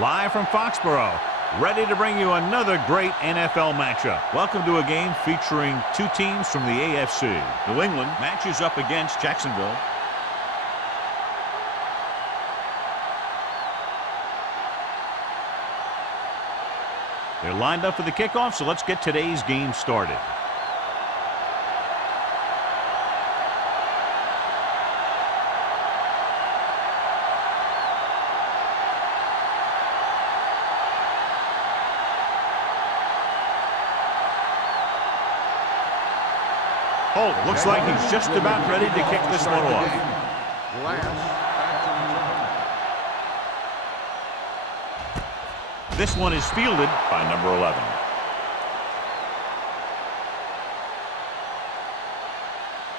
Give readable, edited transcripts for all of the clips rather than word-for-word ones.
Live from Foxborough, ready to bring you another great NFL matchup. Welcome to a game featuring two teams from the AFC. New England matches up against Jacksonville. They're lined up for the kickoff, so let's get today's game started. Oh, looks like he's just about ready to kick this one off. This one is fielded by number 11.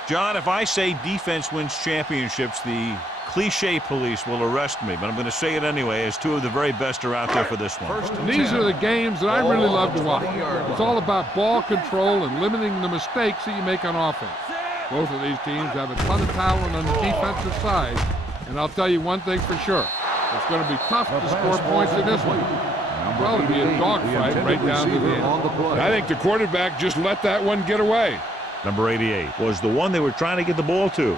John, if I say defense wins championships, the cliche police will arrest me, but I'm going to say it anyway, as two of the very best are out there for this one. And these are the games that I really love to watch. It's all about ball control and limiting the mistakes that you make on offense. Both of these teams have a ton of talent on the defensive side, and I'll tell you one thing for sure. It's going to be tough to score points in this one. It'll probably be a dogfight right down to the end. I think the quarterback just let that one get away. Number 88 was the one they were trying to get the ball to.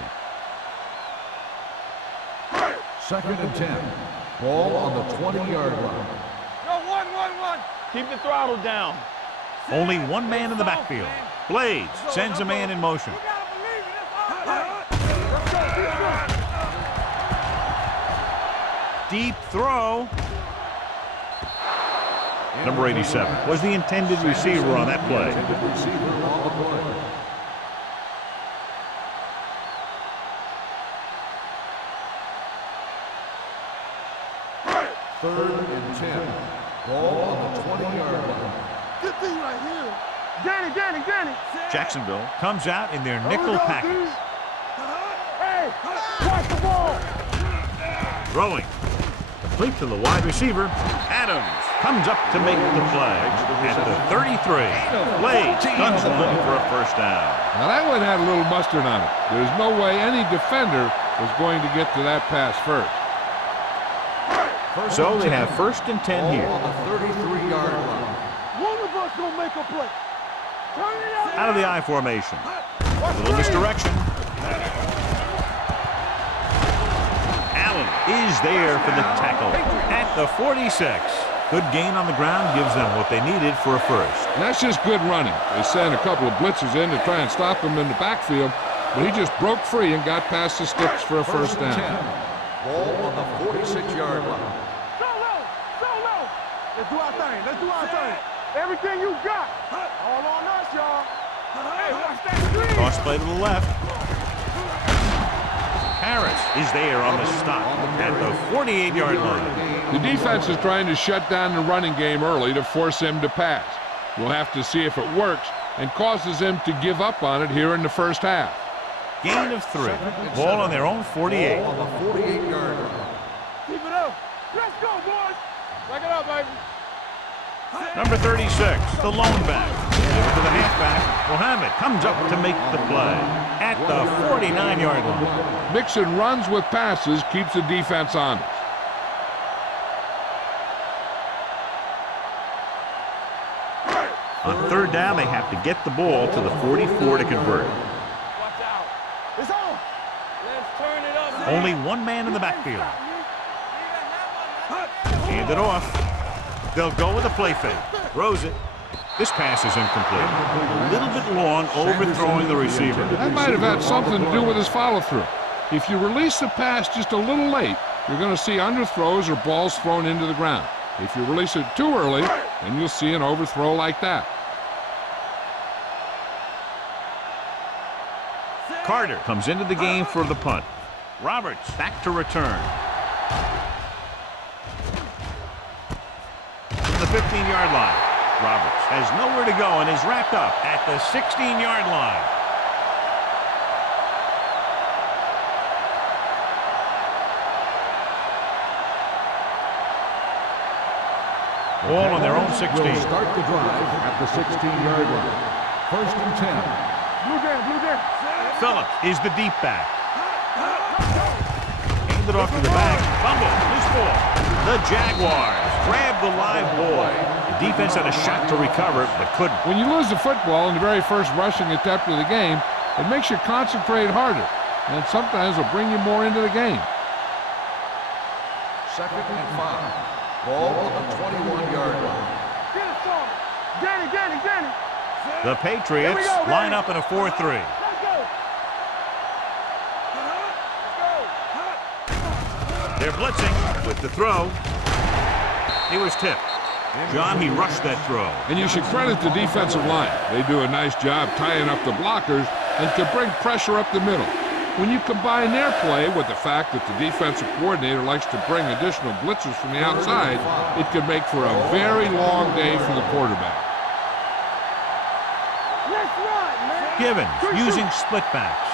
2nd and 10. Ball on the 20-yard line. Go, one. Keep the throttle down. Only one man in the backfield. Blades sends a man in motion. Deep throw. Number 87 was the intended receiver on that play. Third and 10. Ball on the 20-yard line. Good thing right here. Danny. Jacksonville comes out in their nickel package. Hey, watch the ball. Throwing. Complete to the wide receiver. Adams comes up to make the play at the 33. Blades guns one for a first down. Now that one had a little mustard on it. There's no way any defender was going to get to that pass first. So they have 1st and 10 here. On the 33-yard line. One of us gonna make a play. Turn it Out of the I formation. A little misdirection. Allen is there for the tackle at the 46. Good gain on the ground gives them what they needed for a first. And that's just good running. They sent a couple of blitzers in to try and stop him in the backfield, but he just broke free and got past the sticks for a first down. Ball on the 46-yard line. Solo. Let's do our thing. Everything you got. All on us, y'all. Hey, watch that screen. Cross play to the left. Harris is there on the stop at the 48-yard line. The defense is trying to shut down the running game early to force him to pass. We'll have to see if it works and causes him to give up on it here in the first half. Gain of 3. Ball on their own 48. Ball on the 48-yard line. Keep it up. Let's go, boys. Back it up, baby. Number 36, the lone back. Give it to the halfback. Mohammed comes up to make the play at the 49-yard line. Mixon runs with passes, keeps the defense honest. On 3rd down, they have to get the ball to the 44 to convert. Watch out. It's on. Let's turn it up. Only one man in the backfield. Hand it off. They'll go with a play fake. Throws it. This pass is incomplete. A little bit long, overthrowing the receiver. That might have had something to do with his follow-through. If you release the pass just a little late, you're going to see underthrows or balls thrown into the ground. If you release it too early, then you'll see an overthrow like that. Carter comes into the game for the punt. Roberts back to return. To the 15-yard line. Roberts has nowhere to go and is wrapped up at the 16-yard line. Ball on their own 16. Will start the drive at the 16-yard line. 1st and 10. Blue game. Phillips is the deep back. Handed off to the back. Fumble. Loose ball. The Jaguars grabbed the live ball. The defense had a shot to recover, but couldn't. When you lose the football in the very first rushing attempt of the game, it makes you concentrate harder, and sometimes will bring you more into the game. 2nd and 5. Ball on the 21-yard line. Get it, son. Get it. The Patriots line up in a 4-3. Let's go. They're blitzing with the throw. He was tipped. John, he rushed that throw. And you should credit the defensive line. They do a nice job tying up the blockers and can bring pressure up the middle. When you combine their play with the fact that the defensive coordinator likes to bring additional blitzers from the outside, it can make for a very long day for the quarterback. Let's run, man. Givens using split backs.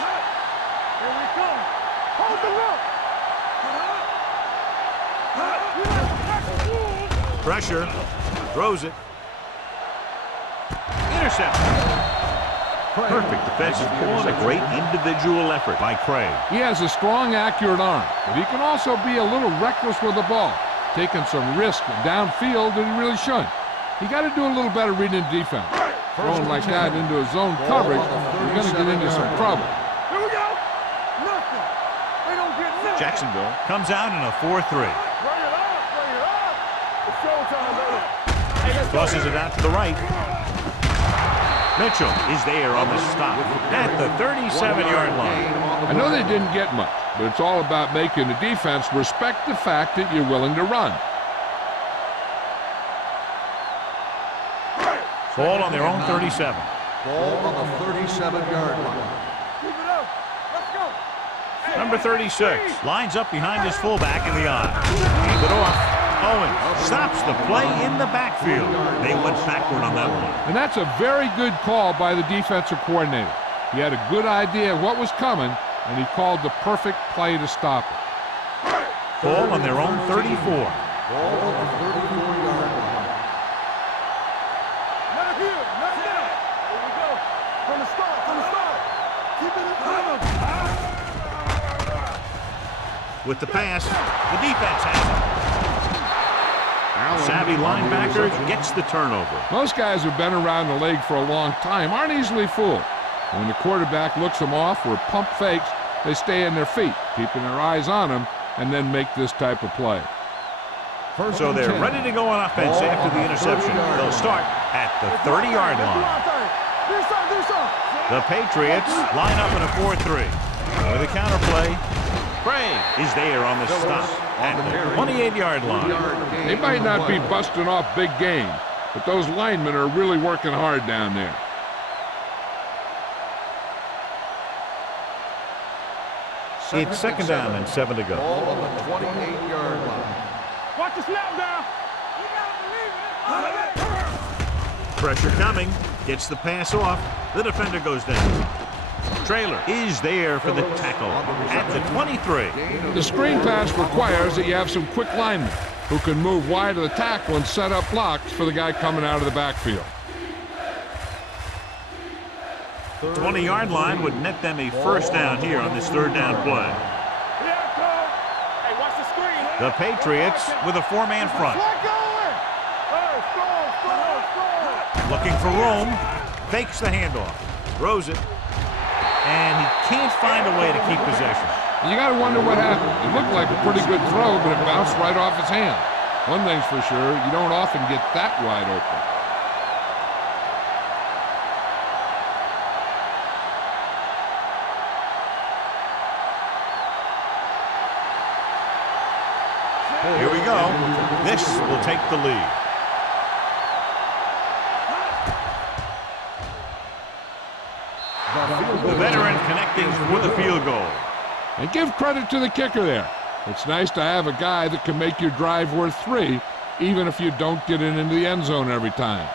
Here we come. Hold the look. Pressure. Throws it. Interception. Perfect defensive call and a great individual effort by Craig. He has a strong, accurate arm, but he can also be a little reckless with the ball, taking some risk downfield that he really shouldn't. You got to do a little better reading the defense. Throwing like that into a zone coverage, you're going to get into some trouble. Here we go. Nothing. They don't get nothing. Jacksonville comes out in a 4-3. Bring it up. It's showtime, baby. Hey, let's go. Tosses it out to the right. Mitchell is there on the stop at the 37-yard line. I know they didn't get much, but it's all about making the defense respect the fact that you're willing to run. Ball on their own 37. Ball on the 37-yard line. Keep it up. Let's go. Number 36 lines up behind his fullback in the eye. Hand it off. Owen stops the play in the backfield. They went backward on that one. And that's a very good call by the defensive coordinator. He had a good idea of what was coming, and he called the perfect play to stop it. Ball on their own 34. Ball on the 34-yard line. Not here. Not there. Here we go. From the start. Keep it up. With the pass, the defense has it. Savvy linebacker gets the turnover. Most guys who've been around the league for a long time aren't easily fooled. When the quarterback looks them off or pump fakes, they stay in their feet, keeping their eyes on them, and then make this type of play. So they're ready to go on offense after the interception. They'll start at the 30-yard line. The Patriots line up in a 4-3. With a counterplay, Craig is there on the stop at the 28-yard line. They might not be busting off big game, but those linemen are really working hard down there. It's 2nd down and 7 to go. Ball on the 28-yard line. Watch the snap down. You gotta believe it. Pressure coming. Gets the pass off. The defender goes down. Trailer is there for the tackle at the 23. The screen pass requires that you have some quick linemen who can move wide of the tackle and set up blocks for the guy coming out of the backfield. 20-yard line would net them a first down here on this 3rd down play. Hey, watch the screen. The Patriots with a 4-man front. Looking for room. Fakes the handoff. Throws it. And he can't find a way to keep possession. You got to wonder what happened. It looked like a pretty good throw, but it bounced right off his hand. One thing's for sure, you don't often get that wide open. Here we go. This will take the lead. The veteran connecting for the field goal. And give credit to the kicker there. It's nice to have a guy that can make your drive worth 3, even if you don't get it into the end zone every time.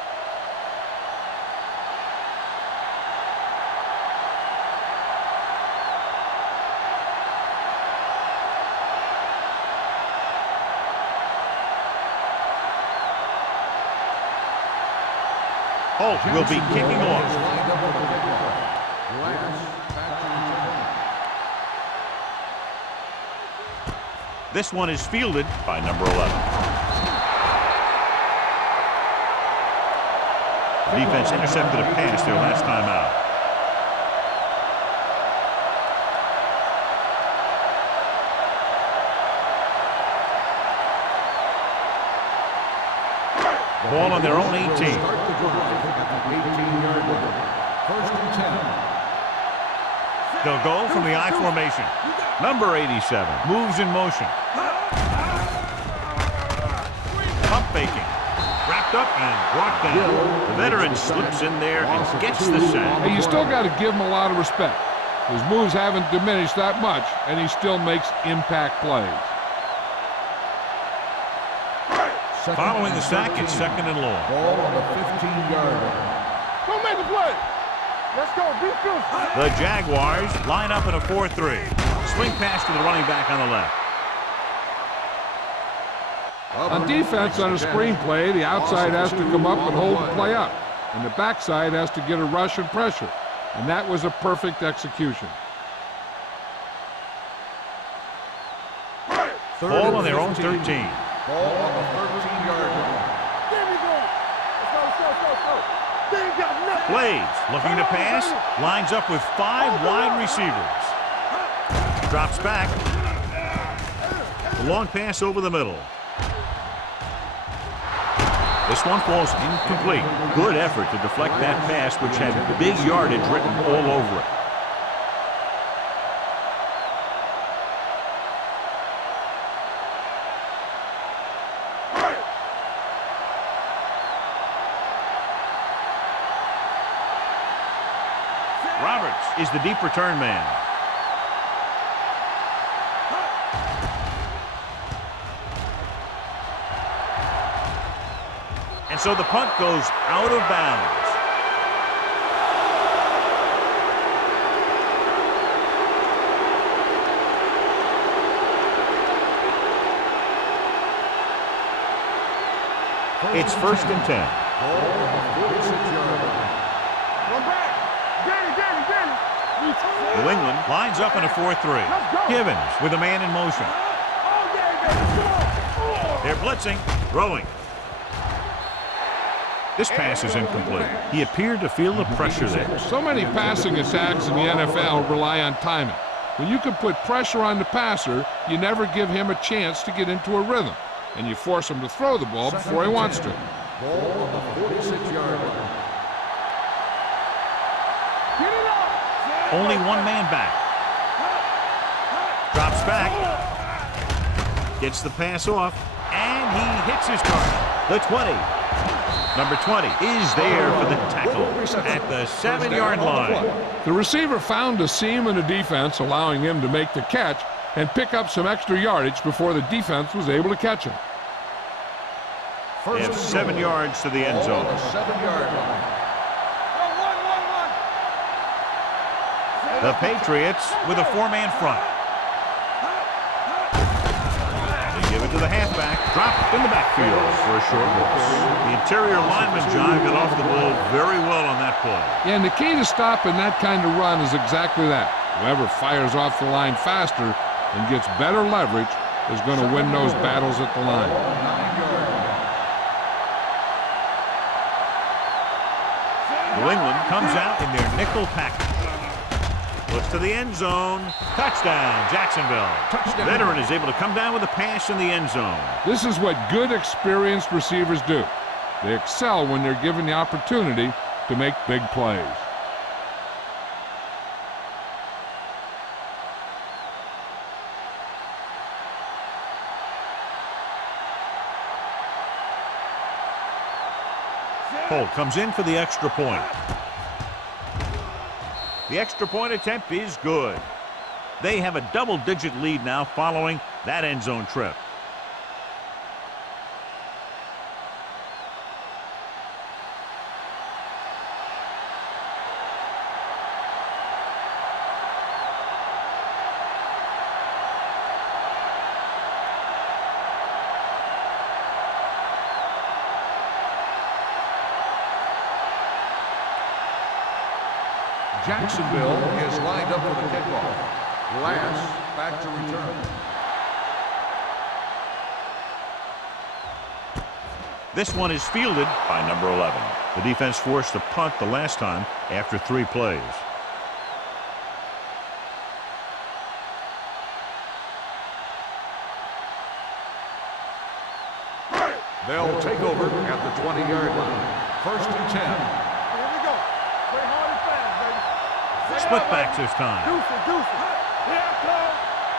Holt will be kicking off. This one is fielded by number 11. Defense intercepted a pass their last time out. Ball on their own 18. Start the drive at the 18-yard line. First and 10. They'll go from the I formation. Number 87 moves in motion. Pump faking. Wrapped up and brought down. The veteran slips in there and gets the sack. Hey, you still got to give him a lot of respect. His moves haven't diminished that much, and he still makes impact plays. Following the sack, it's second and long. Ball on the 15-yard line. Don't make a play. Let's go. Be fierce. The Jaguars line up in a 4-3. Swing pass to the running back on the left. On defense, on a screen play, the outside has to come up and hold the play up, and the backside has to get a rush and pressure, and that was a perfect execution. Ball on their own 13. Ball on the 13-yard line. There we go. Let's go. They ain't got nothing. Blades looking to pass. Lines up with 5 wide receivers. Drops back. The long pass over the middle. This one falls incomplete. Good effort to deflect that pass, which had big yardage written all over it. Roberts is the deep return man. And so the punt goes out of bounds. It's first and 10. Ball on the 46-yard line. Run back. Danny. New England lines up in a 4-3. Givens with a man in motion. Oh, Danny. They're blitzing, throwing. This pass is incomplete. He appeared to feel the pressure there. So many passing attacks in the NFL rely on timing. When you can put pressure on the passer, you never give him a chance to get into a rhythm, and you force him to throw the ball before he wants to. Ball on the 46-yard line. Get it up. Only one man back. Drops back. Gets the pass off, and he hits his target. The 20. Number 20 is there for the tackle at the 7-yard line. The receiver found a seam in the defense, allowing him to make the catch and pick up some extra yardage before the defense was able to catch him. They have 7 yards to the end Ball on zone. the 7-yard line. The Patriots with a 4-man front. They give it to the halfback. Dropped in the backfield for a short loss. The interior lineman, John, got off the ball very well on that play. Yeah, and the key to stopping that kind of run is exactly that. Whoever fires off the line faster and gets better leverage is going to win those battles at the line. 9-yard line. New England comes out in their nickel package. Looks to the end zone. Touchdown, Jacksonville. The veteran is able to come down with a pass in the end zone. This is what good, experienced receivers do. They excel when they're given the opportunity to make big plays. Holt comes in for the extra point. The extra point attempt is good. They have a double-digit lead now following that end zone trip. Jacksonville is lined up for the kickoff. Last back to return. This one is fielded by number 11. The defense forced a punt the last time after 3 plays. They'll take over at the 20-yard line. 1st and 10. Here we go. Play hard and fast, baby. Split backs this time. Deuce it, deuce it. Here I come.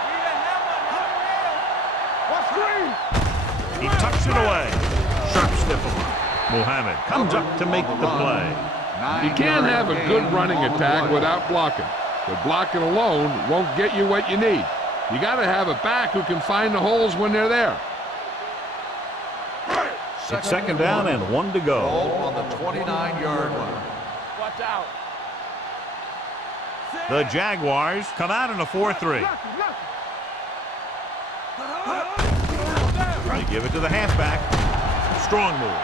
Need a hammer, not a nail. What screen? He tucks it away. Sharp stiff him. Muhammad comes up to make the play. You can't have a good running attack without blocking. But blocking alone won't get you what you need. You got to have a back who can find the holes when they're there. It's 2nd down and 1 to go. Ball on the 29-yard line. Watch out. The Jaguars come out in a 4-3. They give it to the halfback. Strong move.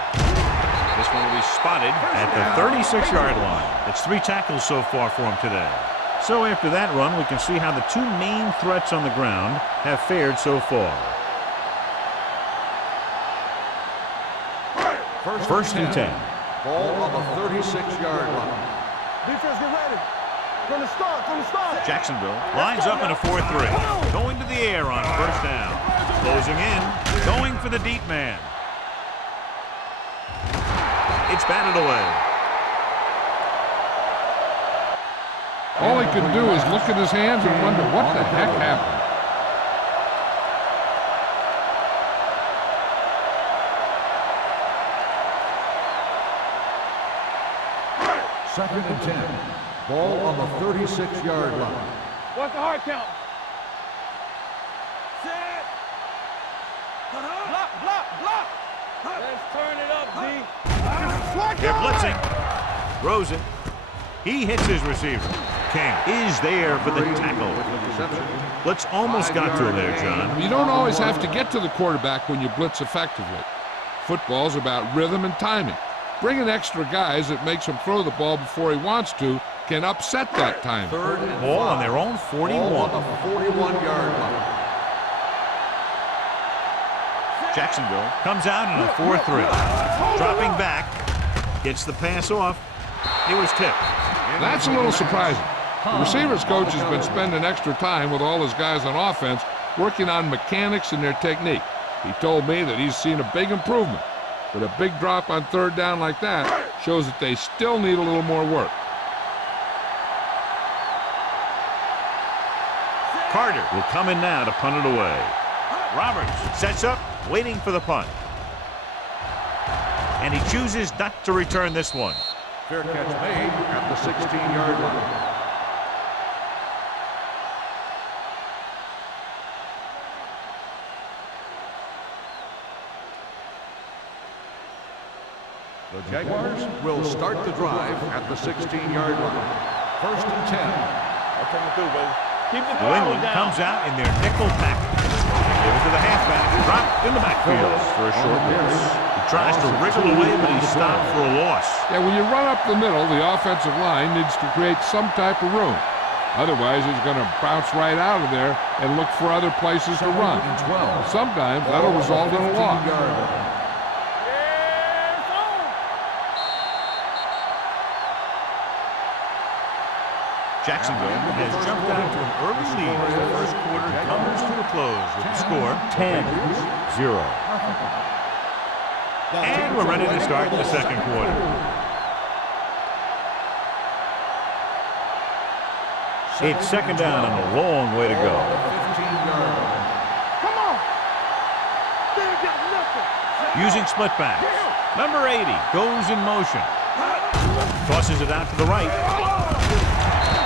This one will be spotted at the 36-yard line. It's 3 tackles so far for him today. So after that run, we can see how the 2 main threats on the ground have fared so far. 1st and 10. Ball on the 36-yard line. Defense, get ready. From the start. Jacksonville lines up in a 4-3. Going to the air on 1st down. Closing in. Going for the deep man. It's batted away. All he can do is look at his hands and wonder what the heck happened. Second and 10. Ball on the 36-yard line. What's the hard count? Set. Block. Let's turn it up, D. They're blitzing. Throws it. He hits his receiver. King is there for the tackle. Blitz almost got to him there, John. You don't always have to get to the quarterback when you blitz effectively. Football's about rhythm and timing. Bringing extra guys that makes him throw the ball before he wants to can upset that timing. 3rd and Ball 5. on their own 41. Ball on the 41-yard line. Jacksonville comes out in a 4-3. Dropping back. Gets the pass off. It was tipped. That's a little surprising. The receivers coach has been spending extra time with all his guys on offense working on mechanics and their technique. He told me that he's seen a big improvement. But a big drop on 3rd down like that shows that they still need a little more work. Carter will come in now to punt it away. Roberts sets up, waiting for the punt. And he chooses not to return this one. Fair catch made at the 16-yard line. The Jaguars will start the drive at the 16-yard line. 1st and 10. I'm coming through, baby. Keep the New England comes out in their nickel package. Give it to the halfback. Dropped in the backfield for a short pass. He tries to wriggle away, but he's stopped for a loss. Yeah, when you run up the middle, the offensive line needs to create some type of room. Otherwise, he's going to bounce right out of there and look for other places to run. 12. Sometimes that'll result in a loss. Jacksonville has jumped out to an early lead as the first quarter comes to a close with the score 10-0. And we're ready to start the second quarter. It's 2nd down and a long way to go. Come on. They ain't got nothing. Using split backs. Number 80 goes in motion. Tosses it out to the right.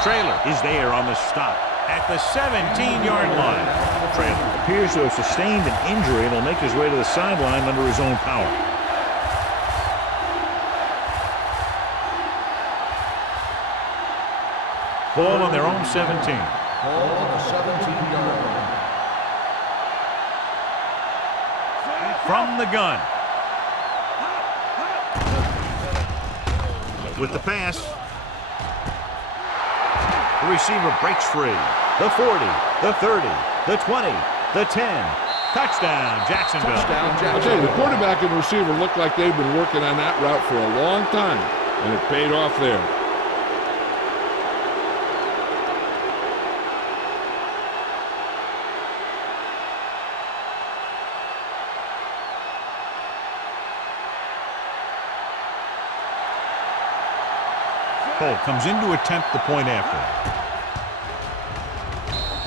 Trailer is there on the stop at the 17-yard line. Trailer appears to have sustained an injury and will make his way to the sideline under his own power. Ball on their own 17. Ball on the 17-yard line. From the gun. With the pass. The receiver breaks free. The 40, the 30, the 20, the 10, Touchdown, Jacksonville. I'll tell you, the quarterback and receiver look like they've been working on that route for a long time, and it paid off there. Cole comes in to attempt the point after.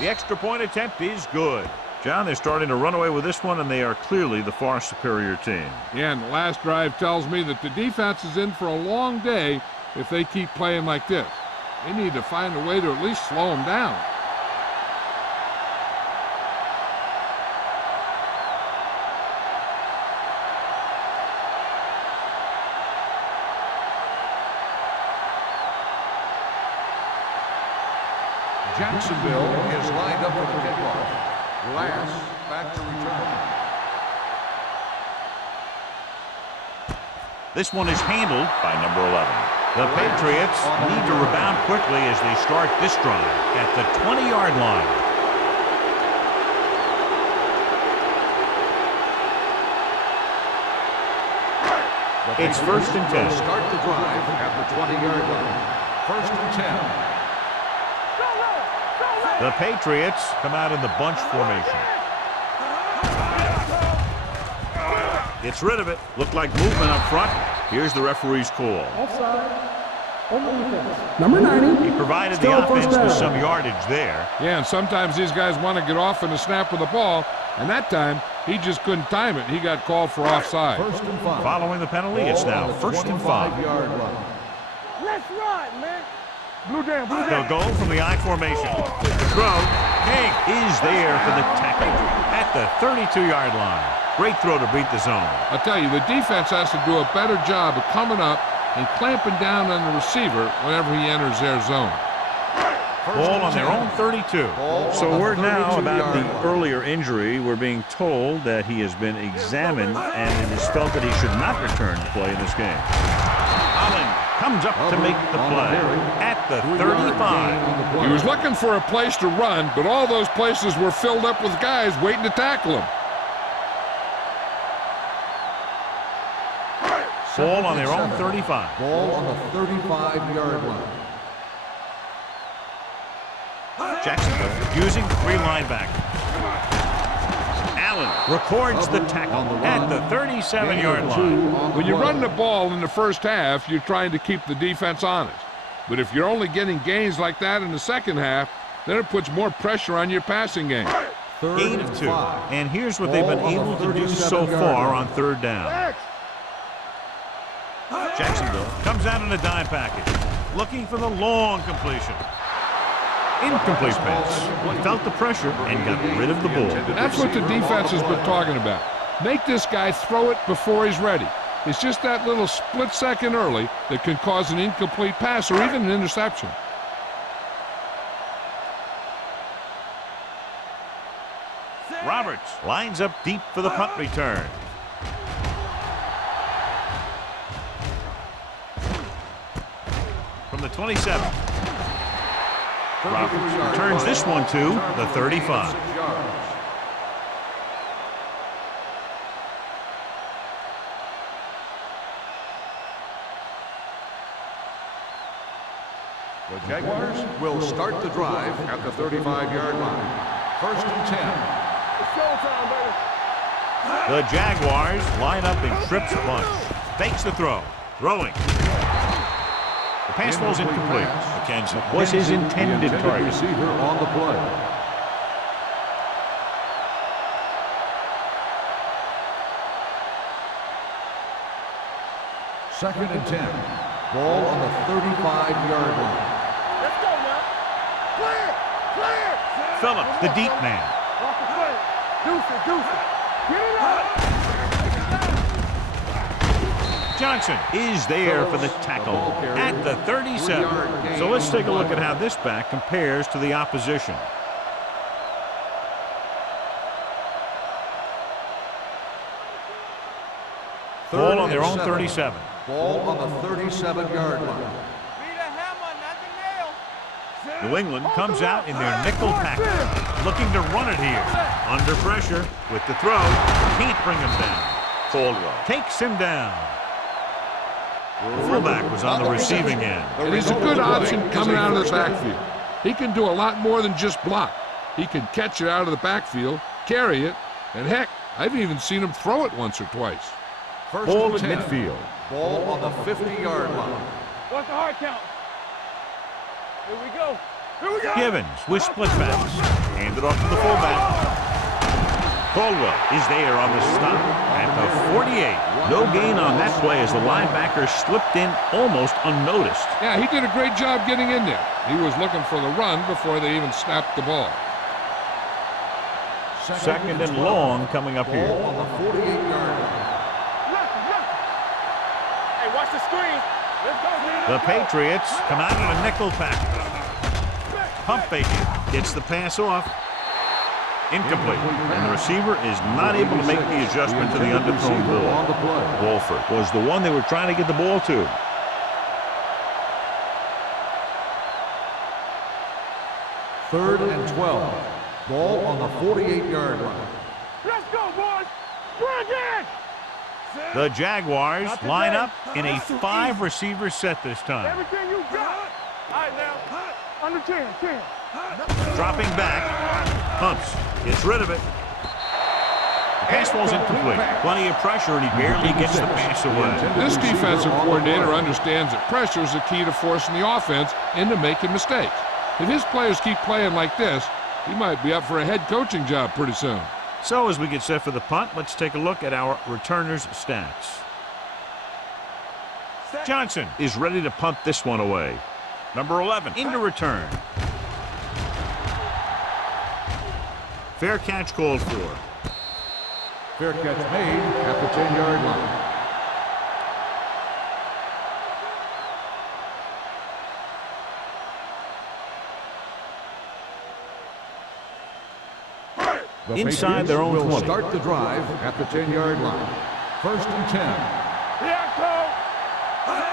The extra point attempt is good. John, they're starting to run away with this one, and they are clearly the far superior team. Yeah, and the last drive tells me that the defense is in for a long day if they keep playing like this. They need to find a way to at least slow them down. Jacksonville is lined up for the kickoff. Glass back to return. This one is handled by number 11. The Patriots need to rebound quickly as they start this drive at the 20-yard line. It's 1st and 10. Start the drive at the 20-yard line. 1st and 10. The Patriots come out in the bunch formation. Gets rid of it. Looked like movement up front. Here's the referee's call. Number 90. He provided the offense with some yardage there. Yeah, and sometimes these guys want to get off in the snap of the ball, and that time he just couldn't time it. He got called for offside. 1st and 5. Following the penalty, it's now 1st and 5. Let's run, man. Blue jam, blue jam. They'll go from the I formation. The throw. King is there for the tackle at the 32-yard line. Great throw to beat the zone. I'll tell you, the defense has to do a better job of coming up and clamping down on the receiver whenever he enters their zone. Ball on their own 32. So word now about the earlier injury. We're being told that he has been examined and it is felt that he should not return to play in this game. Holland comes up to make the play at the 35. He was looking for a place to run, but all those places were filled up with guys waiting to tackle him. Ball on their own 35. Ball on the 35-yard line. Jacksonville using 3 linebackers. Allen records the tackle at the 37-yard line. When you run the ball in the first half, you're trying to keep the defense honest. But if you're only getting gains like that in the second half, then it puts more pressure on your passing game. Gain of 2. And here's what they've been able to do so far on 3rd down. Jacksonville comes out in a dime package, looking for the long completion. Incomplete pass. He felt the pressure and got rid of the ball. That's what the defense has been talking about. Make this guy throw it before he's ready. It's just that little split second early that can cause an incomplete pass or even an interception. Roberts lines up deep for the punt return. From the 27. Roberts returns this one to the 35. The Jaguars will start the drive at the 35-yard line. 1st and 10. It's showtime, baby. The Jaguars line up in trips bunch. Fakes the throw. Throwing. The pass falls incomplete. McKenzie was his intended target. Receiver on the play. Second and 10. Ball on the 35-yard line. Let's go now. Clear, clear. Phillips, the deep man. Off the play. Deuce it, deuce it. Get it out. Johnson is there for the tackle at the 37. So let's take a look at how this back compares to the opposition. Ball on their own 37. Ball on the 37-yard line. Be the hammer, not the nail. New England comes out in their nickel package, looking to run it here. Under pressure with the throw. Can't bring him down. Caldwell takes him down. The fullback was on the receiving end. And he's a good option coming out of the backfield. He can do a lot more than just block. He can catch it out of the backfield, carry it, and heck, I've even seen him throw it once or twice. First Ball and at 10. midfield. Ball on the 50-yard line. What's the hard count? Here we go. Here we go. Givens with split backs. Hand it off to the fullback. Caldwell is there on the stop at the 48. No gain on that play as the linebacker slipped in almost unnoticed. Yeah, he did a great job getting in there. He was looking for the run before they even snapped the ball. Second and long coming up here. Ball on the 48-yard line. Hey, watch the screen. Let's go, man. The Patriots come out in a nickel package. Pump faking. Gets the pass off. Incomplete. And the receiver is not able to make the adjustment to the underthrown ball. Wolford was the one they were trying to get the ball to. Third and 12. Ball on the 48-yard line. Let's go, boys. Bring it. The Jaguars line up in a 5-receiver set this time. Everything you got. All right, now. Under 10. Dropping back. Pumps. Gets rid of it. The pass ball's incomplete. Plenty of pressure, and he barely gets the pass away. This defensive coordinator understands that pressure is the key to forcing the offense into making mistakes. If his players keep playing like this, he might be up for a head coaching job pretty soon. So as we get set for the punt, let's take a look at our returners' stats. Johnson is ready to punt this one away. Number 11 into return. Fair catch called for. Fair catch made at the 10-yard line. The Inside their own will 20. Start the drive at the 10-yard line. First and 10.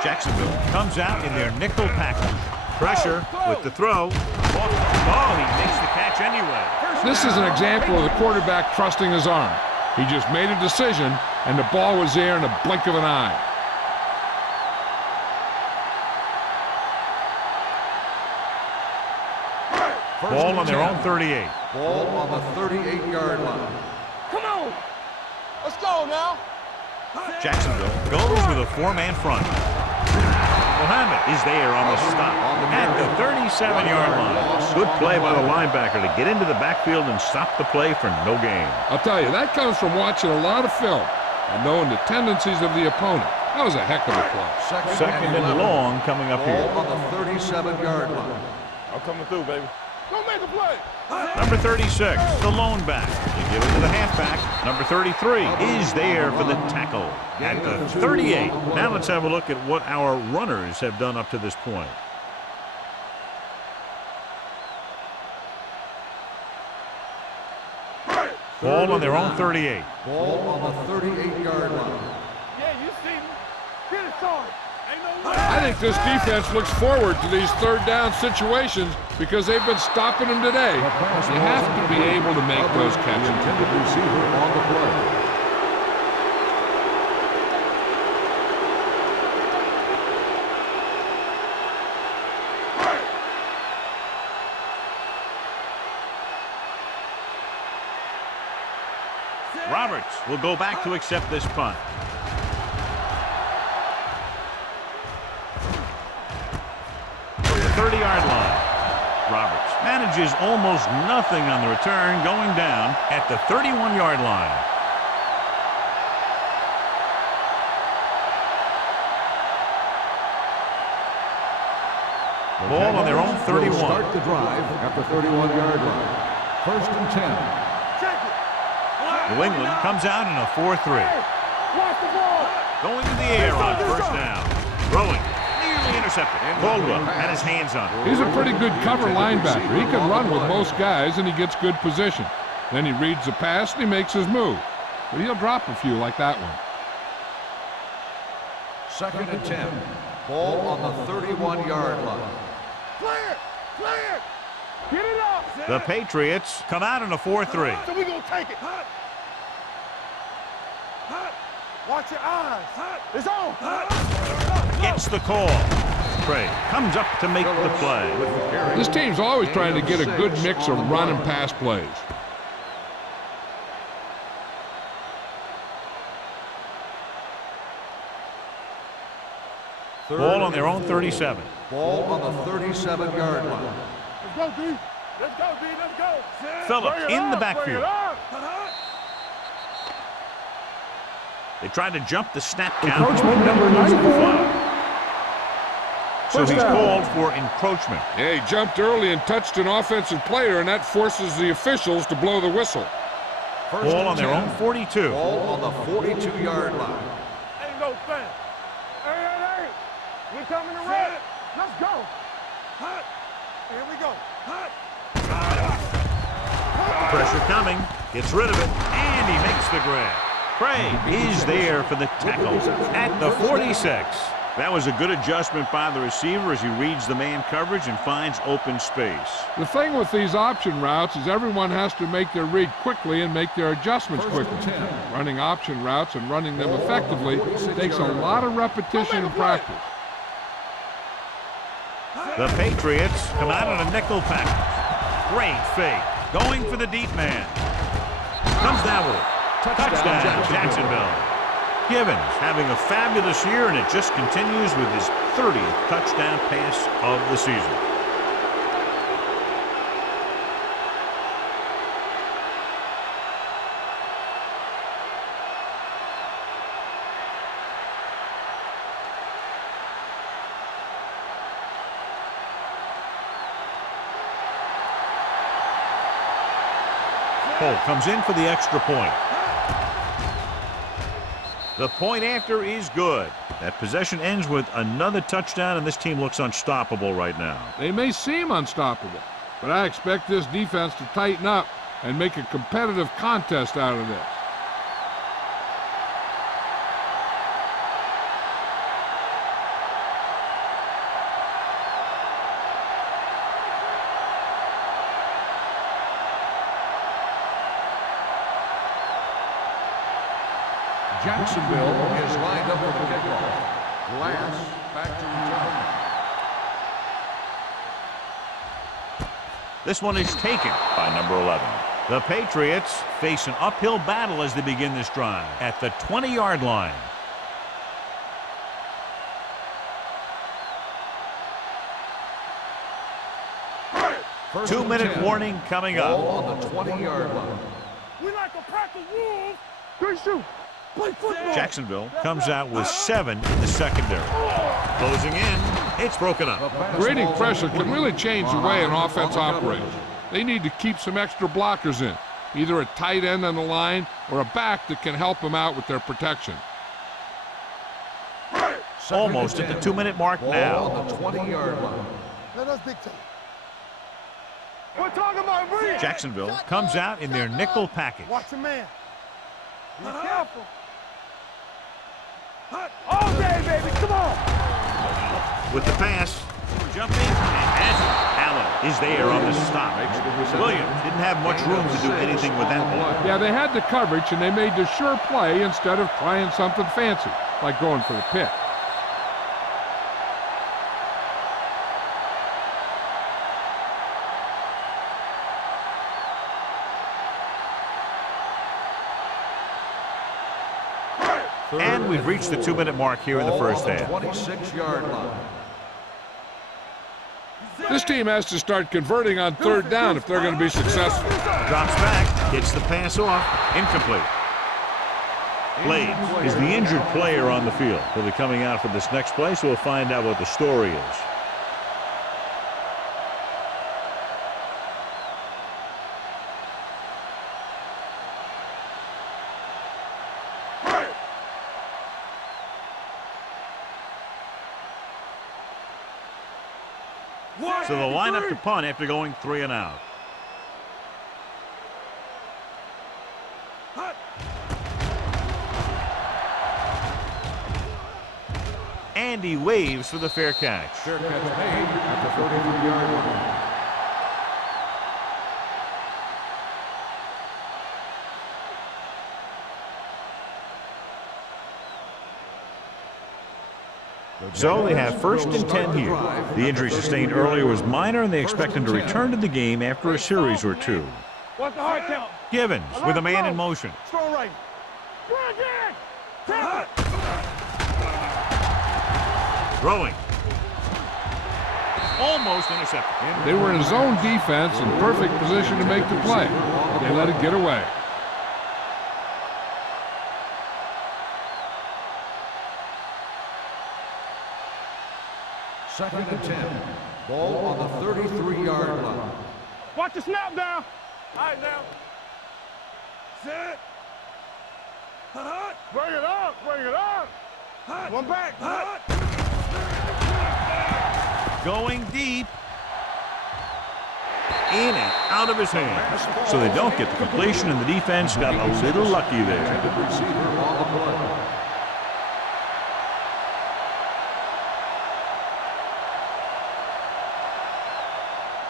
Jacksonville comes out in their nickel package. Pressure with the throw. Oh, he makes the catch anyway. This is an example of the quarterback trusting his arm. He just made a decision, and the ball was there in a blink of an eye. Ball on their own 38. Ball on the 38-yard line. Come on. Let's go now. Jacksonville goes with a 4-man front. Muhammad is there on the stop at the 37-yard line. Good play by the linebacker to get into the backfield and stop the play for no gain. I'll tell you, that comes from watching a lot of film and knowing the tendencies of the opponent. That was a heck of a play. Second and long coming up here. Ball on the 37-yard line. I'm coming through, baby. Don't make a play. Number 36, the lone back. They give it to the halfback. Number 33 is there for the tackle at the 38. Now let's have a look at what our runners have done up to this point. Ball on their own 38. Ball on the 38-yard line. Yeah, you see me. Get it started. Ain't no way. I think this defense looks forward to these third down situations because they've been stopping them today. You have to be able to make those catches. Intended receiver on the play. Roberts will go back to accept this punt. From the 30-yard line. Roberts manages almost nothing on the return, going down at the 31-yard line. Ball on their own 31. Start the drive at the 31-yard line. First and 10. New England comes out in a 4-3. Watch the ball. Going to the air on first down. Throwing. Nearly intercepted. Caldwell had his hands on it. He's a pretty good cover linebacker. He can run with most guys, and he gets good position. Then he reads the pass, and he makes his move. But he'll drop a few like that one. Second and 10. Ball on the 31-yard line. Clear. Get it up. The Patriots come out in a 4-3. So we gonna take it. Watch your eyes. It's on. Gets the call. Trey comes up to make the play. This team's always trying to get a good mix of run and pass plays. Ball on their own 37. Ball on the 37-yard line. Let's go, D. Let's go, D. Let's go. Phillips in the Bring it backfield. up. They tried to jump the snap count. Encroachment number 94. So he's called for encroachment. Yeah, he jumped early and touched an offensive player, and that forces the officials to blow the whistle. Ball on their own 42. Ball on the 42-yard line. Ain't no thing. Hey. We coming to red. Let's go. Here we go. Pressure coming. Gets rid of it. And he makes the grab. Craig is there for the tackle at the 46. That was a good adjustment by the receiver as he reads the man coverage and finds open space. The thing with these option routes is everyone has to make their read quickly and make their adjustments quickly. Running option routes and running them effectively takes a lot of repetition and practice. The Patriots come out on a nickel package. Great fake. Going for the deep man. Comes down with it. Touchdown, Jacksonville. Givens having a fabulous year, and it just continues with his 30th touchdown pass of the season. Cole comes in for the extra point. The point after is good. That possession ends with another touchdown, and this team looks unstoppable right now. They may seem unstoppable, but I expect this defense to tighten up and make a competitive contest out of this. Jacksonville is lined up for the kickoff. Glass back to return. This one is taken by number 11. The Patriots face an uphill battle as they begin this drive at the 20-yard line. Two-minute warning coming up. Ball on the 20-yard line. We like a pack of wolves. Good shoot. Play football. Jacksonville comes out with 7 in the secondary. Closing in. It's broken up. Creating pressure can really change the way an offense operates. They need to keep some extra blockers in, either a tight end on the line or a back that can help them out with their protection. Almost at the 2-minute mark now. Ball on the 20-yard line. Let us dictate. We're talking about read. Jacksonville comes out in their nickel package. Watch the man. Be careful. All day, baby. Come on. With the pass, jumping, and has it. Allen is there on the stop. Williams didn't have much room to do anything with that ball. Yeah, they had the coverage, and they made the sure play instead of trying something fancy, like going for the pick. And we've reached the 2-minute mark here in the first half. 26-yard line. This team has to start converting on third down if they're going to be successful. Drops back, gets the pass off, incomplete. Blades is the injured player on the field. He'll be coming out for this next play, so we'll find out what the story is. So they'll line up to punt after going 3 and out. And he waves for the fair catch. Fair catch made at the 33-yard line. So they have 1st and 10 here. The injury sustained earlier was minor, and they expect him to return to the game after a series or two. What's the hard count? Givens with a man in motion. Strong right. Throwing. Almost intercepted. They were in zone defense in perfect position to make the play. They let it get away. Second and 10. Ball on the 33-yard line. Watch the snap down. All right, now. Set. Bring it up. Bring it up. One back. Going deep. In and out of his hands. So they don't get the completion, and the defense got a little lucky there. Receiver on the play.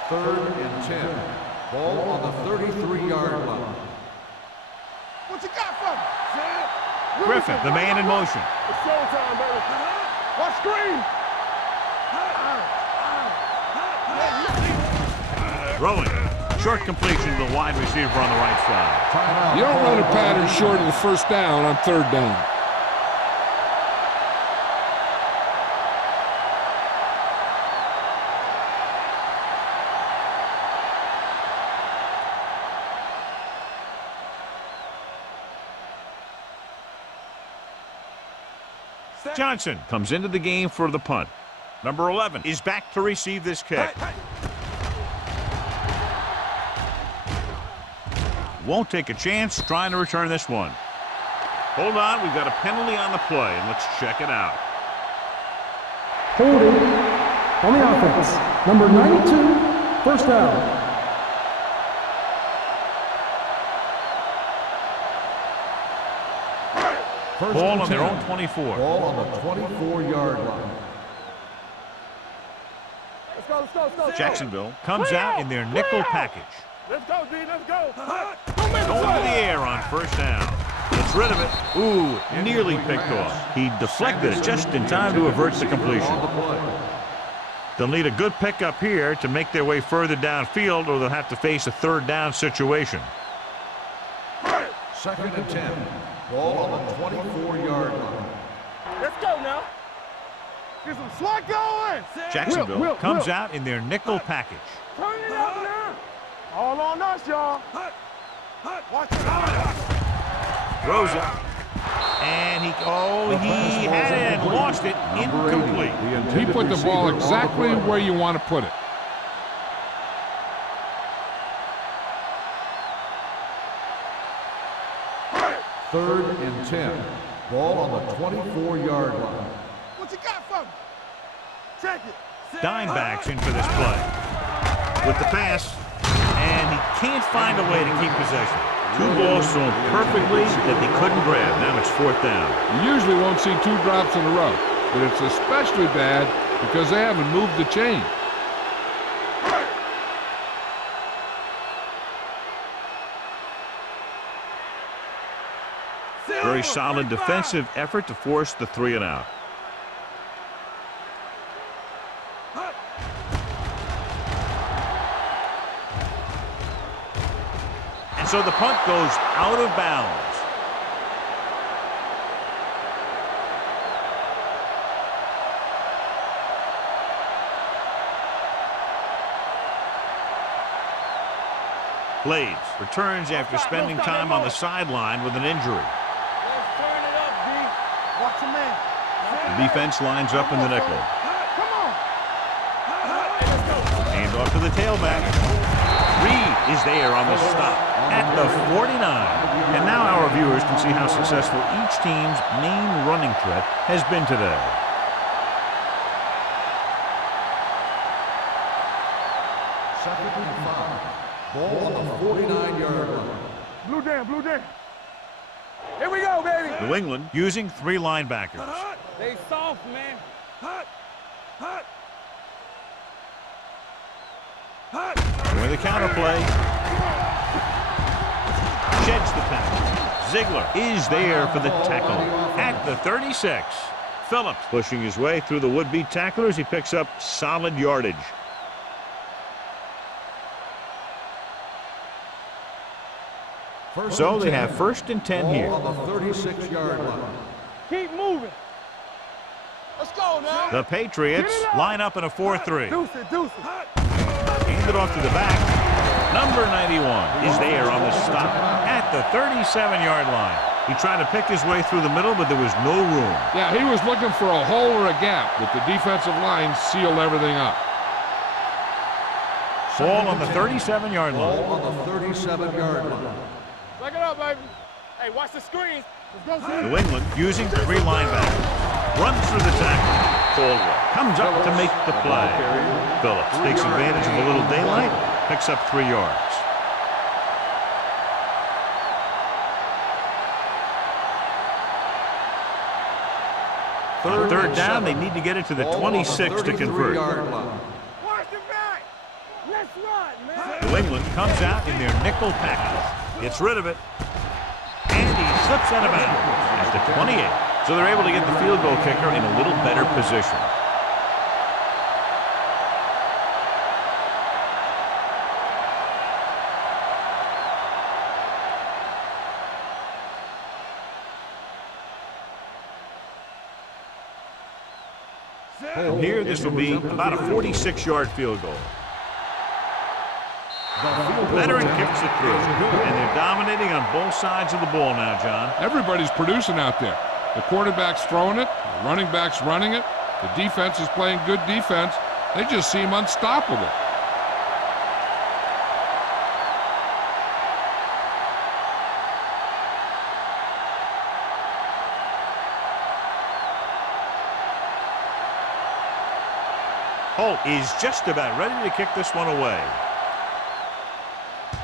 Third and 10. Ball on the 33-yard line. What you got for me? Griffin, the man in motion. It's showtime, baby. Watch screen. Throwing. Short completion to the wide receiver on the right side. You don't run a pattern short of the first down on 3rd down. Johnson comes into the game for the punt. Number 11 is back to receive this kick. Won't take a chance trying to return this one. Hold on, we've got a penalty on the play, and let's check it out. Holding on the offense. Number 92, first down. Ball on their own 24. Ball on the 24-yard line. Let's go, let's go, let's go. Jacksonville comes out in their nickel package. Let's go, D, let's go. Going to the air on 1st down. Gets rid of it. Ooh, nearly picked off. He deflected it just in time to avert the completion. They'll need a good pickup here to make their way further downfield, or they'll have to face a 3rd down situation. Second and 10. Ball on the 24-yard line. Let's go now. Get some slot going. Jacksonville comes out in their nickel package. Turn it up now. All on us, y'all. Watch it out. Throws it. And he had it and lost it. Incomplete. He put the ball exactly where you want to put it. Third and 10. Ball on the 24-yard line. What you got for me? Check it. Dimebacks in for this play. With the pass, and he can't find a way to keep possession. 2 balls thrown perfectly that they couldn't grab. Now it's 4th down. You usually won't see 2 drops in a row, but it's especially bad because they haven't moved the chain. Very solid defensive effort to force the 3 and out. And so the punt goes out of bounds. Blades returns after spending time on the sideline with an injury. Let's turn it up, D. Watch your man. The defense lines up in the nickel. Come on. Hand off to the tailback. Reed is there on the stop at the 49. And now our viewers can see how successful each team's main running threat has been today. Second and 5. Ball on the 49-yard line. Blue down, blue down. Here we go, baby. New England using 3 linebackers. They soft, man. With the counterplay. Sheds the tackle. Ziegler is there for the tackle at the 36. Phillips pushing his way through the would-be tacklers. He picks up solid yardage. So they have 1st and 10 here. On the 36-yard line. Keep moving. Let's go now. The Patriots line up in a 4-3. Deuce it, deuce it. Hand it off to the back. Number 91 is there on the stop at the 37-yard line. He tried to pick his way through the middle, but there was no room. Yeah, he was looking for a hole or a gap, but the defensive line sealed everything up. Ball on the 37-yard line. Ball on the 37-yard line. Back it up, baby. Hey, watch the screens. Let's go, New England using 3 linebackers. Runs through the tackle. Caldwell comes up to make the play. Phillips takes advantage of a little daylight, picks up 3 yards. On 3rd down, they need to get it to the 26 to convert. Watch the back. Let's run, man. New England comes out in their nickel package. Gets rid of it. And he slips out of bounds at the 28. So they're able to get the field goal kicker in a little better position. From here, this will be about a 46-yard field goal. Veteran kicks it through, and they're dominating on both sides of the ball now, John. Everybody's producing out there. The quarterback's throwing it, the running back's running it, the defense is playing good defense. They just seem unstoppable. Holt is just about ready to kick this one away.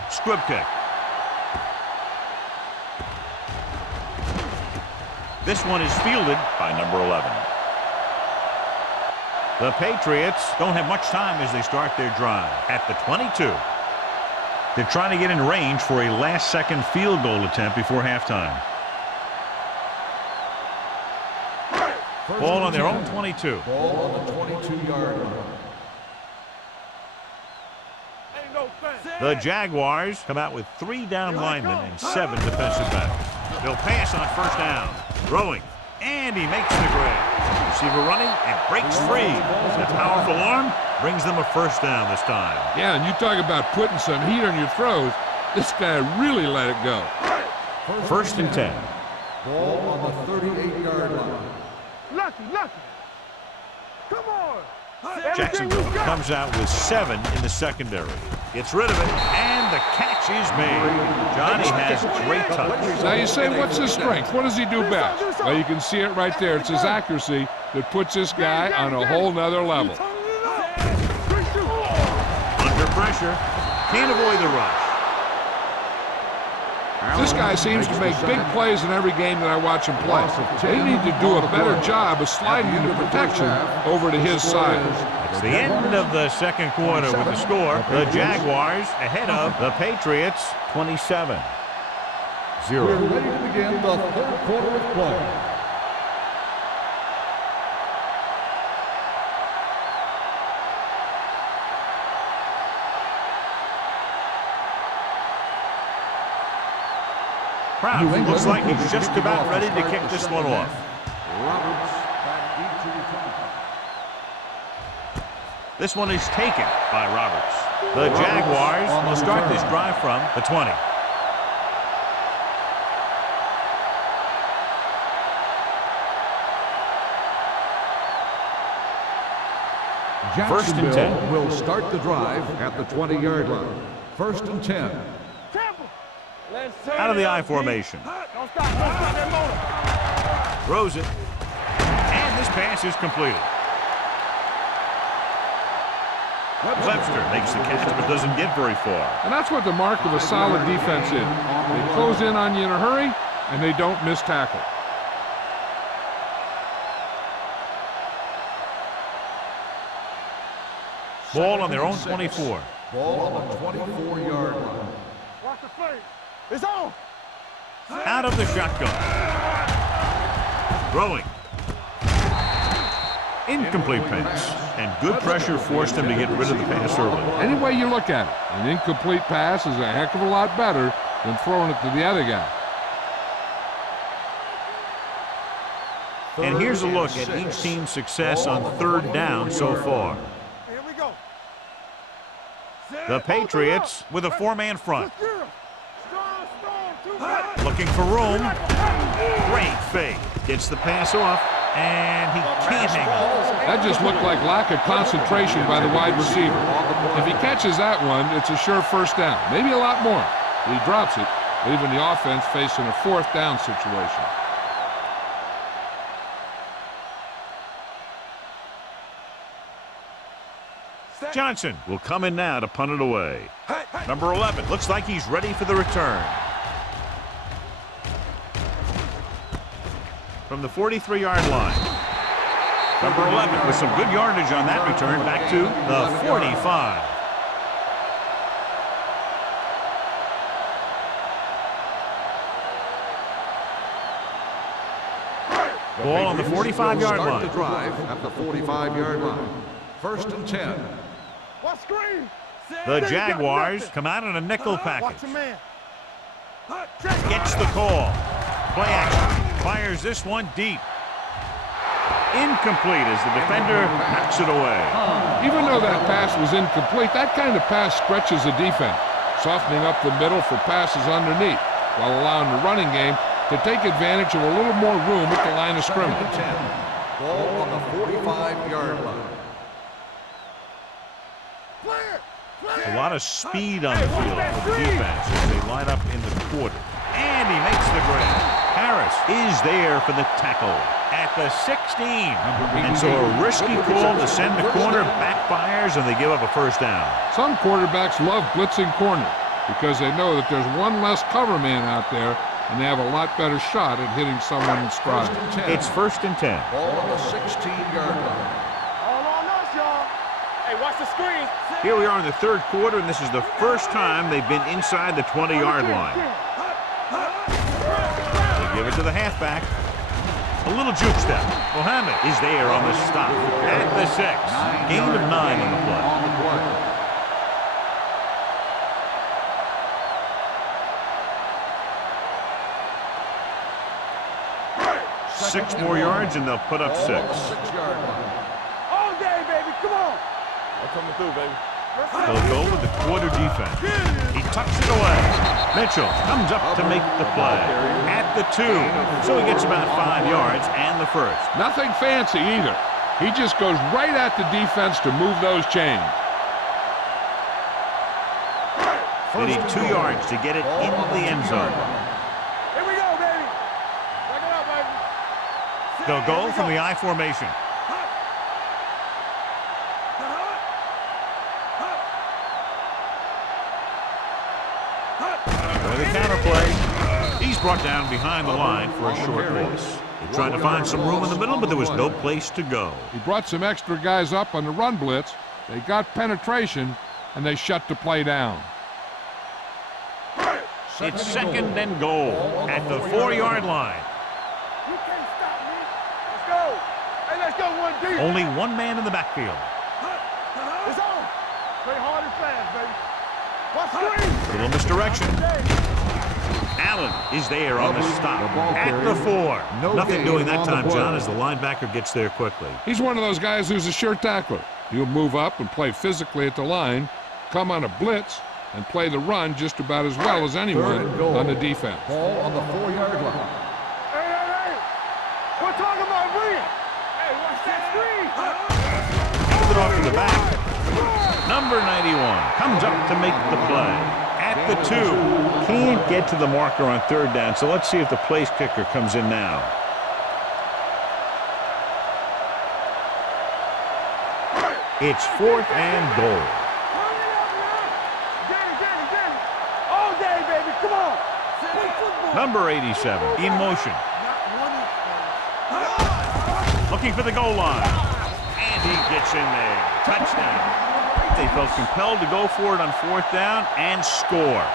Squib kick. This one is fielded by number 11. The Patriots don't have much time as they start their drive at the 22. They're trying to get in range for a last-second field goal attempt before halftime. Ball on their own 22. Ball on the 22-yard line. Ain't no thing. The Jaguars come out with 3 down linemen and 7 defensive backs. They'll pass on 1st down. Throwing. And he makes the grab. Receiver running and breaks free. That powerful arm brings them a 1st down this time. Yeah, and you talk about putting some heat on your throws. This guy really let it go. 1st and 10. Ball on the 38-yard line. Lucky. Come on. Jacksonville comes out with 7 in the secondary. Gets rid of it, and the catch is made. Johnny has great touch. Now you say, what's his strength? What does he do best? Well, you can see it right there. It's his accuracy that puts this guy on a whole nother level. Under pressure. Can't avoid the rush. This guy seems to make big plays in every game that I watch him play. They need to do a better job of sliding into protection over to his side. It's the end of the 2nd quarter with the score. The Jaguars ahead of the Patriots 27-0. We're ready to begin the 3rd quarter of play. Crowd looks like he's just about ready to kick this one off. Roberts back deep to return. This one is taken by Roberts. The Jaguars will start this drive from the 20. First and 10. Will start the drive at the 20-yard line. 1st and 10. Out of the I formation. Don't stop that motor. Throws it. And this pass is completed. Webster makes the catch but doesn't get very far. And that's what the mark of a solid defense is. They close in on you in a hurry, and they don't miss tackle. Ball on their own 24. Ball on the 24-yard line. Watch the play. It's on. Out of the shotgun. Throwing. Incomplete pass. And good pressure forced him to get rid of the pass early. Any way you look at it, an incomplete pass is a heck of a lot better than throwing it to the other guy. And here's a look at each team's success on third down so far. Here we go. The Patriots with a four-man front. Strong, Looking for room. Great fake. Gets the pass off, and he can't hang on. That just looked like lack of concentration by the wide receiver. If he catches that one, it's a sure first down. Maybe a lot more. But he drops it, leaving the offense facing a fourth down situation. Johnson will come in now to punt it away. Number 11 looks like he's ready for the return. From the 43-yard line. Number 11 with some good yardage on that return back to the 45. Ball on the 45-yard Start line. the drive at the 45-yard line. First and 10. what screen? The Jaguars come out in a nickel Watch package. your man. Gets the call. Play action. Fires this one deep. Incomplete as the defender backs it away. Even though that pass was incomplete, that kind of pass stretches the defense, softening up the middle for passes underneath, while allowing the running game to take advantage of a little more room at the line of Second scrimmage. and 10. Ball on the 45-yard line. A lot of speed on the field for the defense as they line up in the quarter. And he makes the grab. Harris is there for the tackle at the 16. And so a risky call to send the corner backfires, and they give up a first down. Some quarterbacks love blitzing corners because they know that there's one less cover man out there, and they have a lot better shot at hitting someone in stride. First and 10. It's first and 10. Ball on the 16-yard line. All on us, y'all. Hey, watch the screen. Here we are in the third quarter, and this is the first time they've been inside the 20-yard line. They give it to the halfback. A little juke step. Mohammed is there on the stop at the 6. Gain of 9 on the play. On the play. 6 more yards, and they'll put up 6. 6-yard line. All day, baby. Come on. I'm coming through, baby. They'll go with the quarter defense. He tucks it away. Mitchell comes up to make the play at the 2. So he gets about 5 yards and the first. Nothing fancy either. He just goes right at the defense to move those chains. They need 2 yards to get it into the end zone. Here we go, baby. Check it out, baby. They'll go from the I formation. For the counterplay, he's brought down behind the line for a short loss. They tried to find some room in the middle, but there was no place to go. He brought some extra guys up on the run blitz. They got penetration, and they shut the play down. It's second and goal at the 4-yard line. You can't stop me. Let's go. Hey, let's go one deep. Only one man in the backfield. It's on. Play hard and fast, baby. Watch screen. Little misdirection. Allen is there on the stop at the 4. Nothing doing that time, John, as the linebacker gets there quickly. He's one of those guys who's a sure tackler. He'll move up and play physically at the line, come on a blitz, and play the run just about as well as anyone on the defense. Ball on the 4-yard line. Hey. We're talking about Reed. Hey, watch that screen. Hand it off to the back. Number 91 comes up to make the play at the 2. Can't get to the marker on third down, so let's see if the place kicker comes in now. It's 4th and goal. All day, baby. Come on. Number 87 in motion. Looking for the goal line. And he gets in there. Touchdown. They felt compelled to go for it on 4th down and score.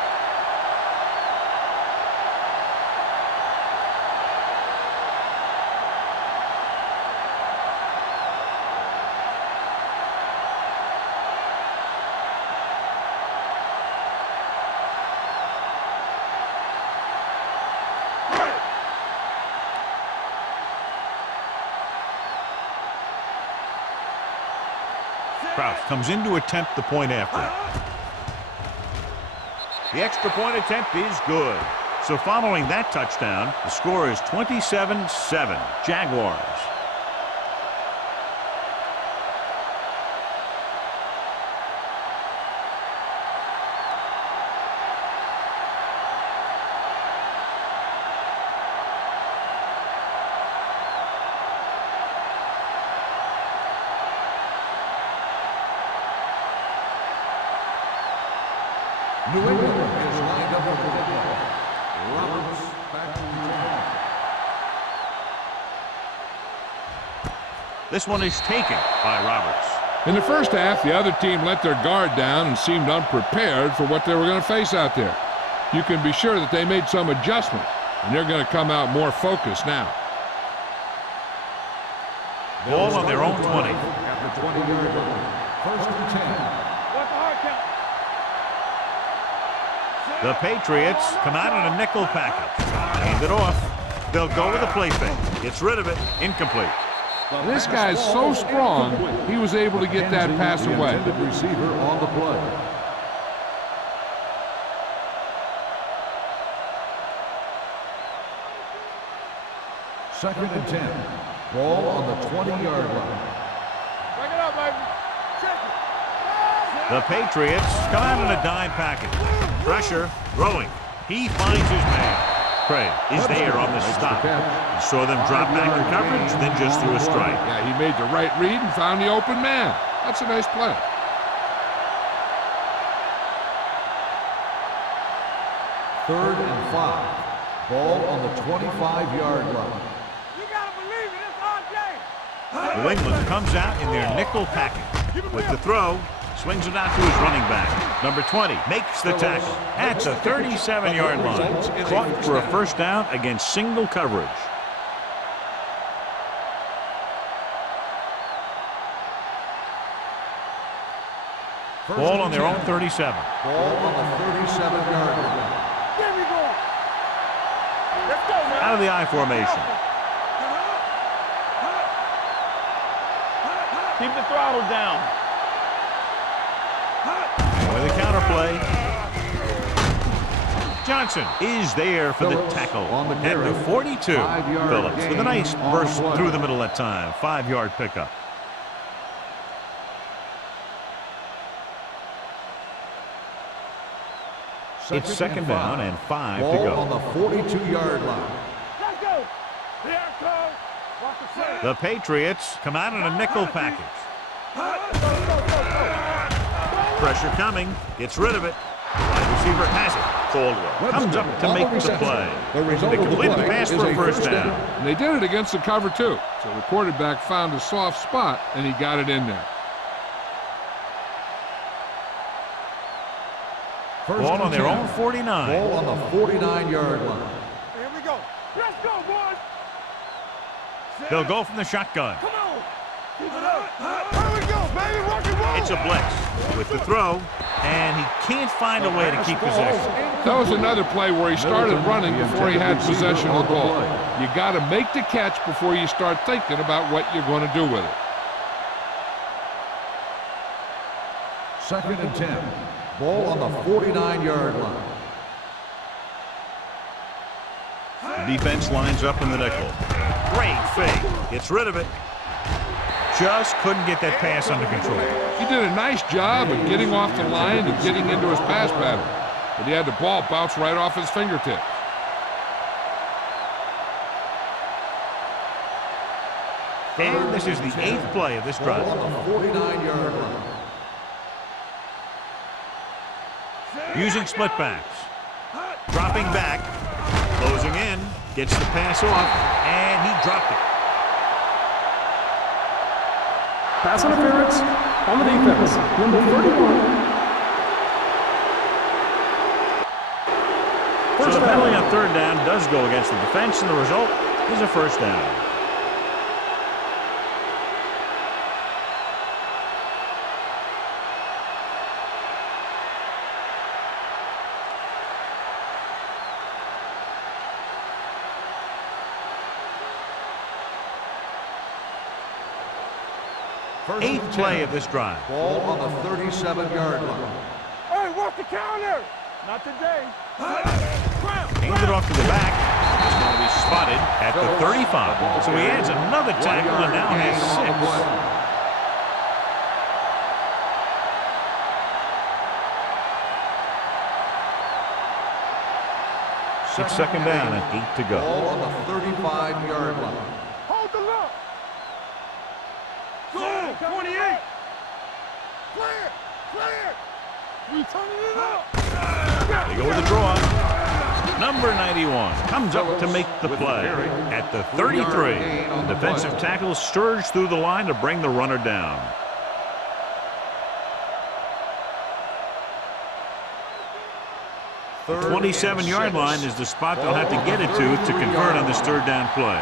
Kraus comes in to attempt the point after. The extra point attempt is good. So following that touchdown, the score is 27-7, Jaguars. New England is lined up for the kickoff. Roberts back to return. This one is taken by Roberts. In the first half, the other team let their guard down and seemed unprepared for what they were going to face out there. You can be sure that they made some adjustments, and they're going to come out more focused now. Ball on their own 20. At the 20-yard line. First and 10. The Patriots come out in a nickel package. Hand it off. They'll go with a play fake. Gets rid of it. Incomplete. This guy's so strong, he was able to get that pass away. The receiver on the play. Second and 10. Ball on the 20-yard line. Bring it up, baby. Check it. The Patriots come out in a dime package. Pressure, throwing. He finds his man. Craig is there on the stop. He saw them drop back in coverage, then just threw a strike. Yeah, he made the right read and found the open man. That's a nice play. Third and 5. Ball on the 25-yard line. You gotta believe it. It's RJ. New England comes out in their nickel package. With the throw, swings it out to his running back. Number 20 makes the tackle at the 37-yard line. Caught for a first down against single coverage. Ball on their own 37. Ball on the 37-yard line. There we go. Let's go, man. Out of the I formation. Keep the throttle down. With a counter play. Johnson is there for the tackle at the 42. Phillips with a nice burst through the middle that time. 5-yard pickup. It's second down and 5 to Ball go. on the 42-yard line. Let's go. Here it comes. Watch the play. The Patriots come out in a nickel package. Pressure coming. Gets rid of it. Wide receiver has it. Caldwell comes up to make the play. They complete the pass for a first down. And they did it against the cover, too. So the quarterback found a soft spot, and he got it in there. Ball on their own 49. Ball on the 49-yard line. Here we go. Let's go, boys. They'll go from the shotgun. Come on. Keep it up. Here we go, baby. Rock and roll. It's a blitz with the throw, and he can't find a way to keep possession. That was another play where he started running before he had possession of the ball. You got to make the catch before you start thinking about what you're going to do with it. Second and 10. Ball on the 49-yard line. The defense lines up in the nickel. Great fake. Gets rid of it. Just couldn't get that pass under control. He did a nice job of getting off the line and getting into his pass pattern. But he had the ball bounce right off his fingertips. And this is the 8th play of this drive. Ball on the 49-yard line. Using split backs. Dropping back. Closing in. Gets the pass off. And he dropped it. Pass interference on the defense. Number 31. So the penalty on third down does go against the defense, and the result is a first down. Eighth play of this drive. Ball on the 37-yard line. Hey, what's the counter? Not today. Hands it off to the back. It's going to be spotted at the 35. So he adds another tackle and now has 6. It's second down and 8 to go. Ball on the 35-yard line. Hold the look. Go, 28. Clear, clear. We turning it up. They go with the draw. Number 91 comes up to make the play at the 33. The defensive tackle surged through the line to bring the runner down. The 27-yard line is the spot they'll have to get it to convert on this third down play.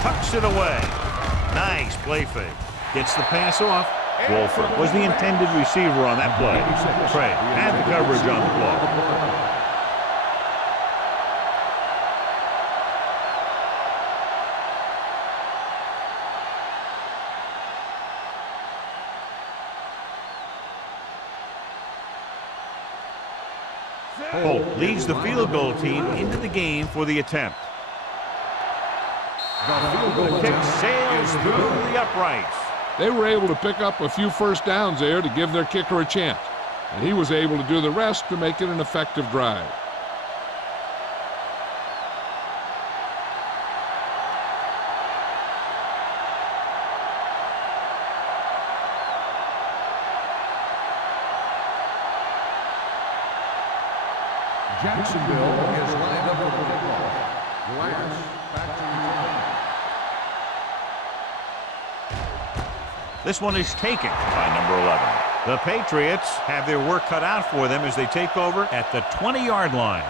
Tucks it away. Nice play fake. Gets the pass off. Wolford was the intended receiver on that play. Trey had the coverage on the play. Holt leads the field goal team into the game for the attempt. The kick sails through the uprights. They were able to pick up a few first downs there to give their kicker a chance. And he was able to do the rest to make it an effective drive. Jacksonville is lined up for the kickoff. Glass back to return. This one is taken by number 11. The Patriots have their work cut out for them as they take over at the 20-yard line.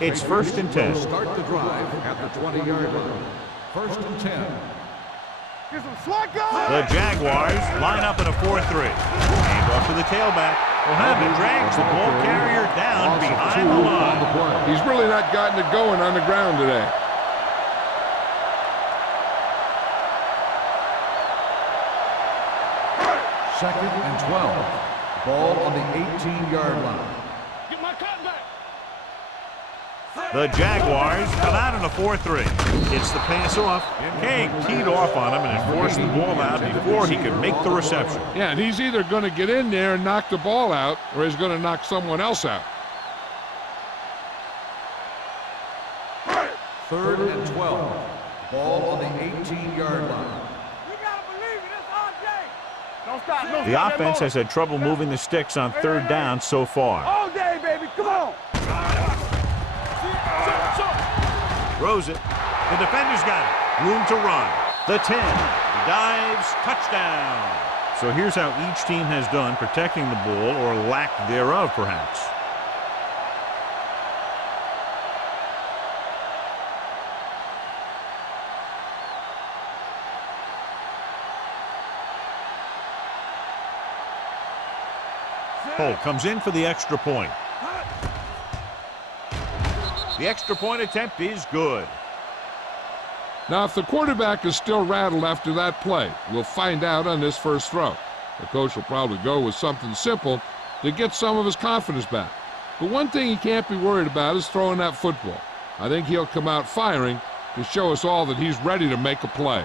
It's first and 10. Start the drive at the 20-yard line. First and 10. The Jaguars line up in a 4-3. Hand off to the tailback. Mohammed drags the ball carrier down behind the line. He's really not gotten it going on the ground today. Second and 12. Ball on the 18-yard line. Get my cutback. The Jaguars come out in a 4-3. Gets the pass off. King teed off on him and has forced the ball out before he could make the reception. Yeah, and he's either going to get in there and knock the ball out, or he's going to knock someone else out. Third and 12. Ball on the 18-yard line. You gotta believe it. It's our day. Don't stop. Don't The stop offense has had trouble moving the sticks on third down so far. all day, baby. Come on. Throws it. The defender's got it. Room to run. The 10. Dives. Touchdown. So here's how each team has done protecting the ball, or lack thereof, perhaps. Holt comes in for the extra point. The extra point attempt is good. Now, if the quarterback is still rattled after that play, we'll find out on this first throw. The coach will probably go with something simple to get some of his confidence back. But one thing he can't be worried about is throwing that football. I think he'll come out firing to show us all that he's ready to make a play.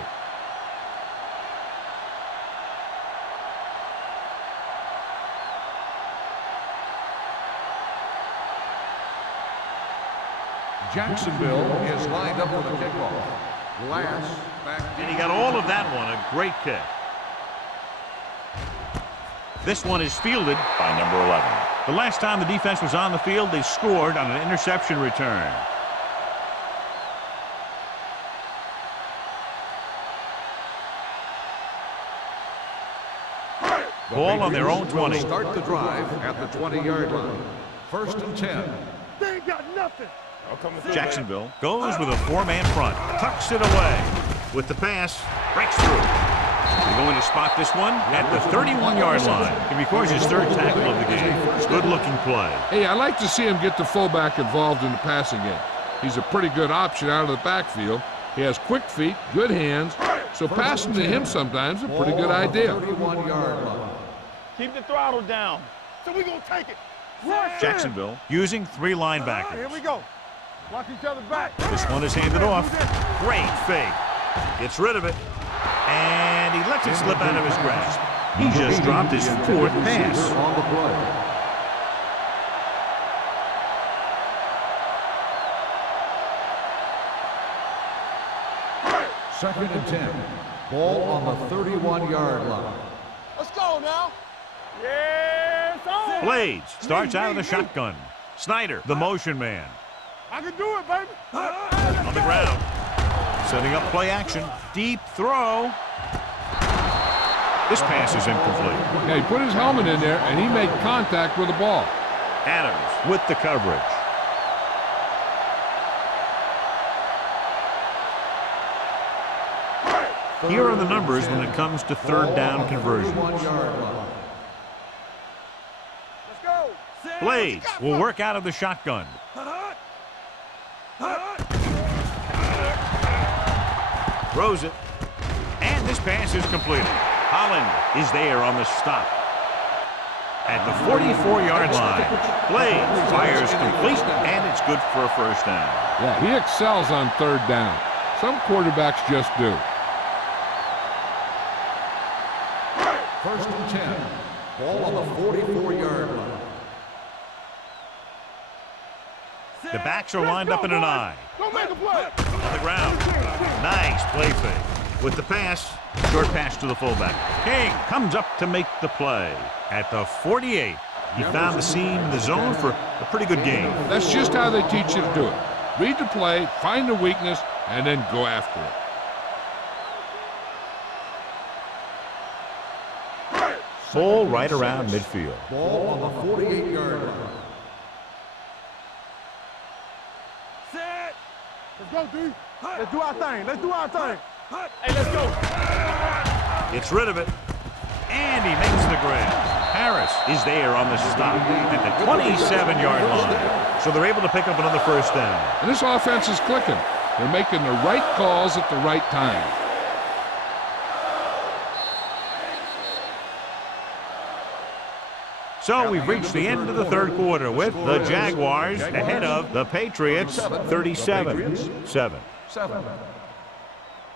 Jacksonville is lined up for the kickoff. Glass back. And he got all of that one. A great kick. This one is fielded by number 11. The last time the defense was on the field, they scored on an interception return. Ball on their own 20. Start the drive at the 20-yard line. First and 10. They ain't got nothing. Jacksonville goes with a four-man front. Tucks it away. With the pass, breaks through. They're going to spot this one at the 31-yard line. He records his third tackle of the game. Good-looking play. Hey, I like to see him get the fullback involved in the passing game. He's a pretty good option out of the backfield. He has quick feet, good hands, so passing to him sometimes is a pretty good idea. 31-yard line. Keep the throttle down. So we're going to take it. Jacksonville using 3 Here linebackers. we go. Watch each other back. This one is handed off. Great fake. Gets rid of it. And he lets it slip out of his grasp. He just dropped his 4th pass. On the play. Second and 10. Ball on the 31-yard line. Let's go now. Yes, on. Blades starts out of the shotgun. Snyder, the motion man. I can do it, baby. On the ground. Setting up play action. Deep throw. This pass is incomplete. Yeah, he put his helmet in there, and he made contact with the ball. Adams with the coverage. Here are the numbers when it comes to third down conversions. 31-yard line. Let's go. Blades will work out of the shotgun. Throws it. And this pass is completed. Holland is there on the stop. At the 44-yard line, Blades fires complete, and it's good for a first down. Yeah, he excels on third down. Some quarterbacks just do. First and 10. Ball on the 44-yard line. The backs are lined up in an eye. Don't make a play. On the ground. Nice play fake. With the pass, short pass to the fullback. King comes up to make the play. At the 48, he found the seam in the zone for a pretty good game. That's just how they teach you to do it. Read the play, find the weakness, and then go after it. Ball right around midfield. Ball on the 48-yard line. Set. Let's go, D. Let's do our thing. Let's do our thing. Hey, let's go. Gets rid of it. And he makes the grab. Harris is there on the stop at the 27-yard line. So they're able to pick up another first down. And this offense is clicking. They're making the right calls at the right time. So we've reached the end of the third quarter with the Jaguars ahead of the Patriots 37-7.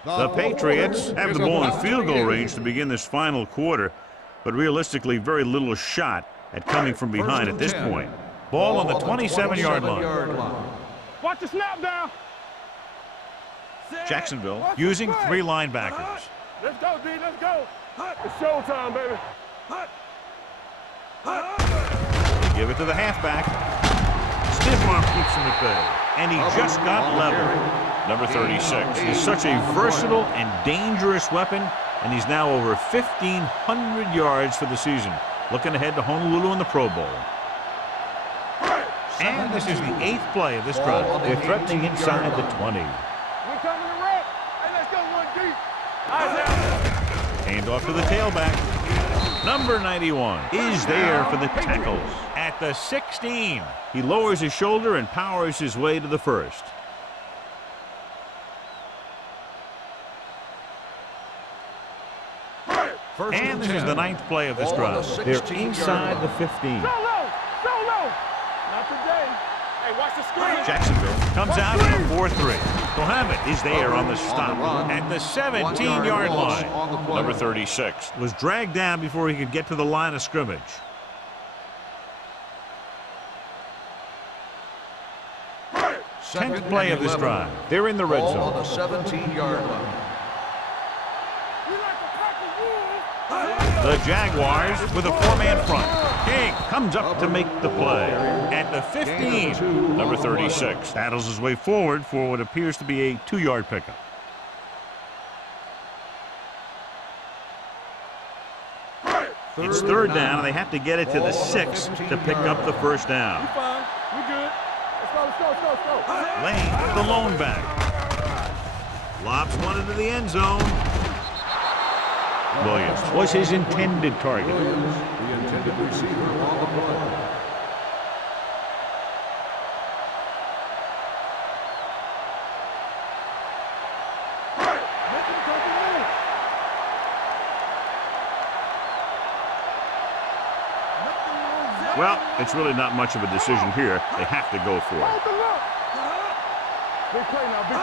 The Patriots have the ball in field goal range to begin this final quarter, but realistically very little shot at coming from behind at this point. Ball on the 27-yard line. Watch the snap down. Jacksonville using 3 linebackers. Let's go, D. Let's go. It's showtime, baby. They give it to the halfback. Stiff arm keeps him at bay, and he just got level. Number 36 is such a versatile and dangerous weapon, and he's now over 1,500 yards for the season. Looking ahead to Honolulu in the Pro Bowl. And this is the 8th play of this drive. They're threatening inside the 20. We're coming to wreck. Hey, let's go, one deep. Eyes out. Hand off to the tailback. Number 91 is there for the tackle at the 16. He lowers his shoulder and powers his way to the first. And this is the 9th play of this drive. They're inside the 15. So low. Not today. Hey, watch the screen. Jacksonville comes out in a 4-3. Mohammed is there on the stop at the 17-yard line. Number 36 was dragged down before he could get to the line of scrimmage. Tenth play of this drive. They're in the red zone. On the 17-yard line. The Jaguars with a 4-man front. King comes up to make the play at the 15. Number 36 battles his way forward for what appears to be a 2-yard pickup. It's third down, and they have to get it to the 6 to pick up the first down. Fine. We good. Let's go. Lane, the lone back. Lobs one into the end zone. Williams was his intended target. Williams, the intended receiver on the play. Well, it's really not much of a decision here. They have to go for it. Big play now, big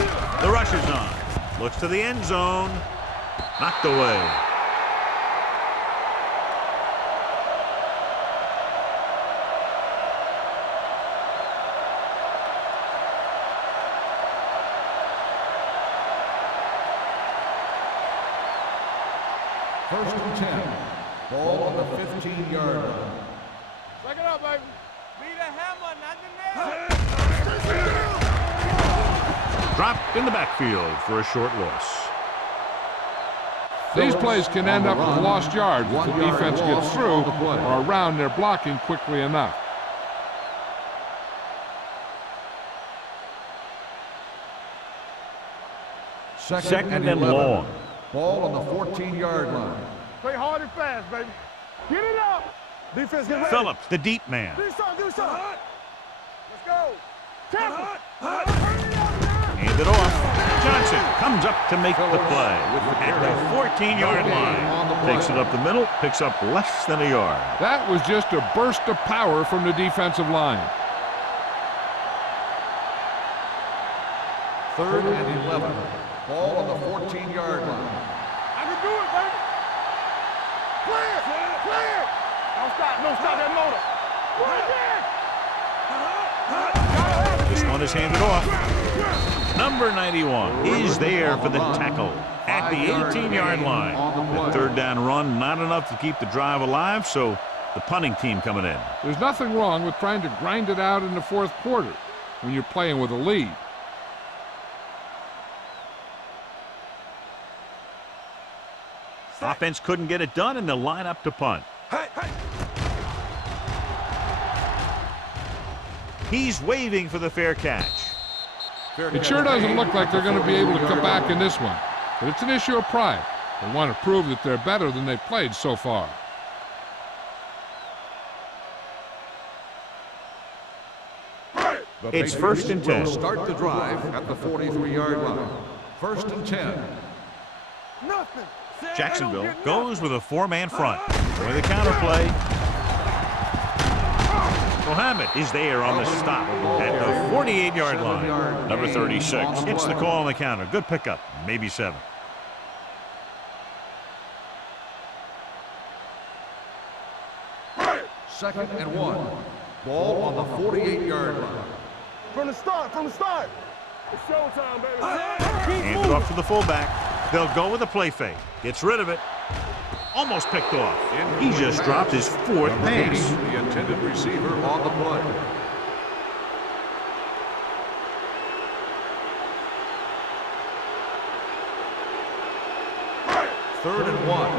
play. The rush is on. Looks to the end zone. Knocked away. First and 10. Ball on the 15-yard line. Back it up, baby. Be the hammer, not the nail. Dropped in the backfield for a short loss. These plays can end up with lost yards if the defense gets through or around their blocking quickly enough. Second and long. Ball on the 14-yard line. Play hard and fast, baby. Get it up. Defense, get ready. Phillips, the deep man. Do something, do something. Let's go. Tackle. Hand it off. Johnson comes up to make the play at the 14-yard line. Takes it up the middle, picks up less than a yard. That was just a burst of power from the defensive line. Third and 11. Ball on the 14-yard line. I can do it, baby. Clear, clear. Don't stop, don't stop that motor. This one is handed off. Number 91 is there for the tackle at the 18-yard line. The third down run, not enough to keep the drive alive, so the punting team coming in. There's nothing wrong with trying to grind it out in the fourth quarter when you're playing with a lead. Offense couldn't get it done, and they'll line up to punt. He's waving for the fair catch. It sure doesn't look like they're going to be able to come back in this one, but it's an issue of pride. They want to prove that they're better than they've played so far. It's first and 10. Start the drive at the 43-yard line. First and 10. Nothing. Jacksonville goes with a four-man front. For the counterplay. Mohammed is there on the stop at the 48-yard line. Number 36 hits the call on the counter. Good pickup, maybe 7. Second and 1. Ball on the 48-yard line. From the start, from the start. It's showtime, baby. Hands it off to the fullback. They'll go with a play fake. Gets rid of it. Almost picked off. He just dropped his fourth pass. The intended receiver on the play. Third and 1.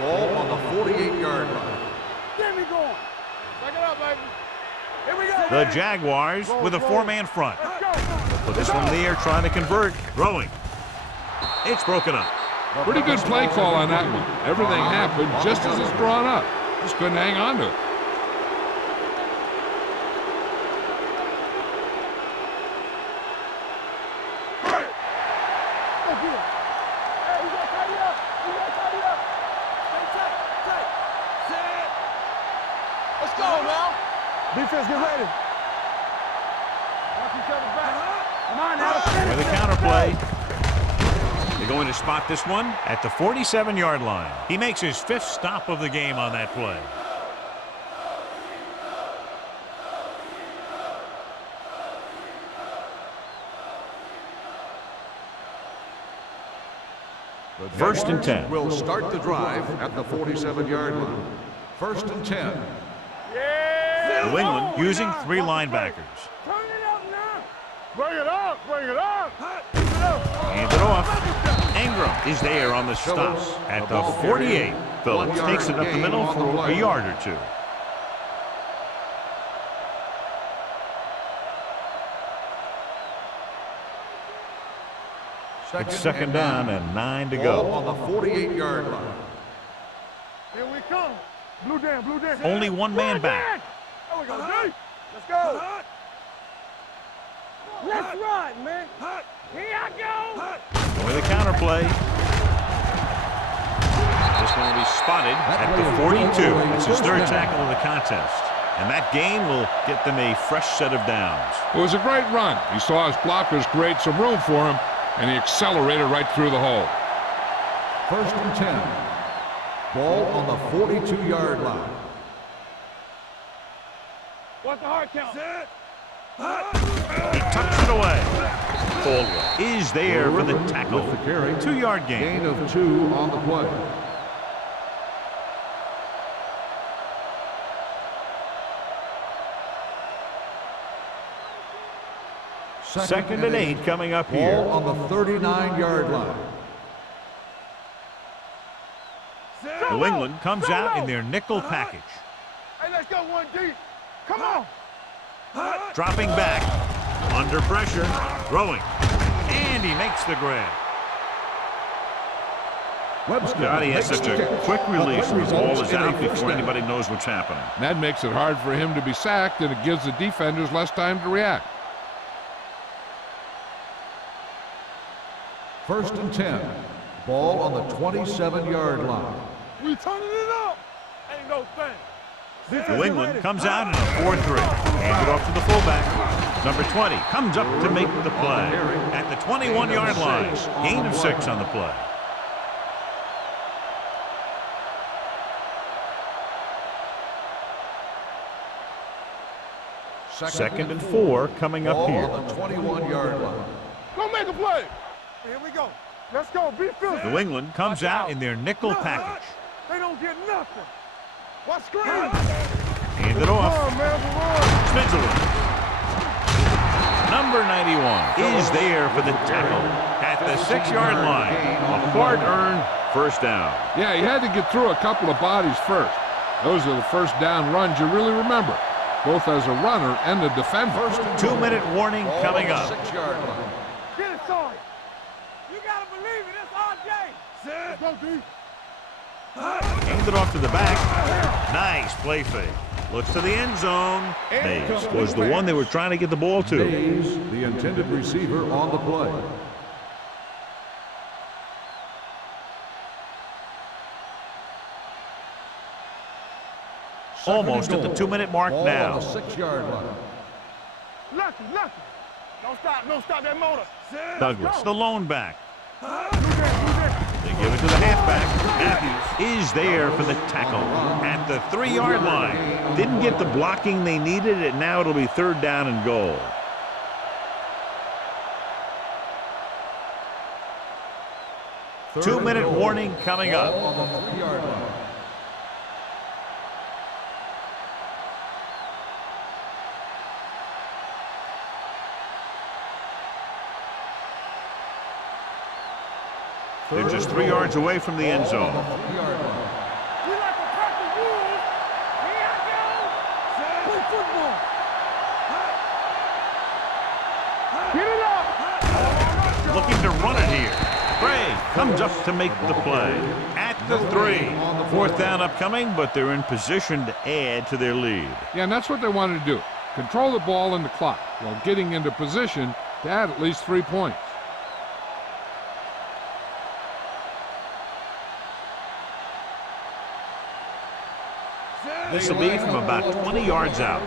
Ball on the 48-yard line. Get me going. Back it up, baby. Here we go. The Jaguars with a four-man front. Let's go. Put this one in the air, trying to convert. Throwing. It's broken up. Pretty good play call on that one. Everything happened just as it's drawn up. Just couldn't hang on to it. Let's go now. Defense, get ready. Watch each other back. Come on now. With a counterplay. They're going to spot this one at the 47-yard line. He makes his 5th stop of the game on that play. First and 10. Will start the drive at the 47-yard line. First and 10. New England using 3 linebackers. Turn it up now. Bring it up, bring it up. Hand it off. Ingram is there on the stop at the 48. Phillips takes it up the middle for a yard or 2. It's second down and 9 to Ball go. on the 48-yard line. Here we come. Blue down, blue down. Only one man back. There we go, D. Let's go. Let's run, man. Here I go. With a counter play. This one will be spotted at the 42. It's his third tackle of the contest. And that gain will get them a fresh set of downs. It was a great run. He saw his blockers create some room for him, and he accelerated right through the hole. First and 10. Ball on the 42-yard line. What's the hard count? He tucks it away. Caldwell is there for the tackle. With the carry. 2-yard gain. Gain of 2 on the play. Second and 8 coming up Ball here. on the 39-yard line. New England comes out in their nickel package. Hey, let's go, 1D. Come on. Dropping back. Under pressure. Throwing. And he makes the grab. God, he has such a quick release when the ball is out before anybody knows what's happening. And that makes it hard for him to be sacked, and it gives the defenders less time to react. First and 10. Ball on the 27-yard line. We turning it up. Ain't no thing. New England comes out in a 4-3. Hand it off to the fullback. Number 20 comes up to make the play at the 21-yard line. Gain of 6 on the play. Second and 4 coming up Ball here. on the 21-yard line. Go make a play. Here we go. Let's go. Be physical. New England comes out in their nickel package. They don't get nothing. What screen? Hand it off. Come on, man. We're on. Smitzler. Number 91 is there for the tackle at the 6-yard line. A hard-earned first down. Yeah, he had to get through a couple of bodies first. Those are the first down runs you really remember, both as a runner and a defender. 2-minute warning Ball coming on up. the 6-yard line. Get it, Sawyer. You got to believe it. It's RJ. Go, D. Hands it off to the back. Nice play fake. Looks to the end zone. Mays was the one they were trying to get the ball to. Mays, the intended receiver on the play. Almost at the 2-minute mark Ball now. on the 6-yard line. Lucky. Don't stop that motor. Douglas, the lone back. Do that. They give it to the halfback. Matthews is there for the tackle at the 3-yard line. Didn't get the blocking they needed, and now it'll be 3rd down and goal. Two-minute warning coming up. Ball on the 3-yard line. They're just 3 yards away from the end zone. We like to crack the rules. Here I go. Play football. Get it up. Looking to run it here. Gray comes up to make the play at the 3. 4th down upcoming, but they're in position to add to their lead. Yeah, and that's what they wanted to do. Control the ball and the clock while getting into position to add at least 3 points. This will be from about 20 yards out.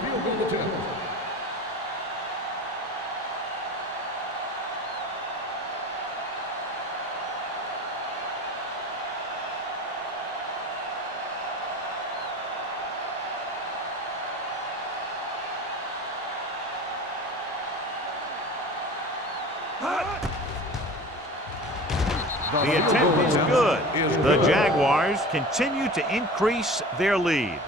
The attempt is good. The Jaguars continue to increase their lead.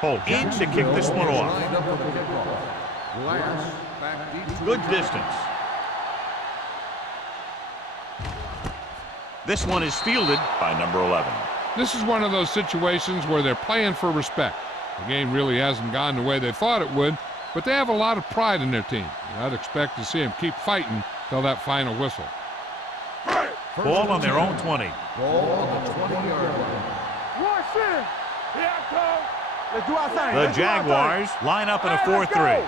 Holt in to kick this one off. Lined up for the kickoff. Glass back deep. Good distance. This one is fielded by number 11. This is one of those situations where they're playing for respect. The game really hasn't gone the way they thought it would, but they have a lot of pride in their team. I'd expect to see them keep fighting till that final whistle. Ball on their own 20. Ball on the 20-yard line. One sin. Here I come. Let's do our thing. The Let's do our Jaguars line up in a thing. Hey, let's 4-3. go.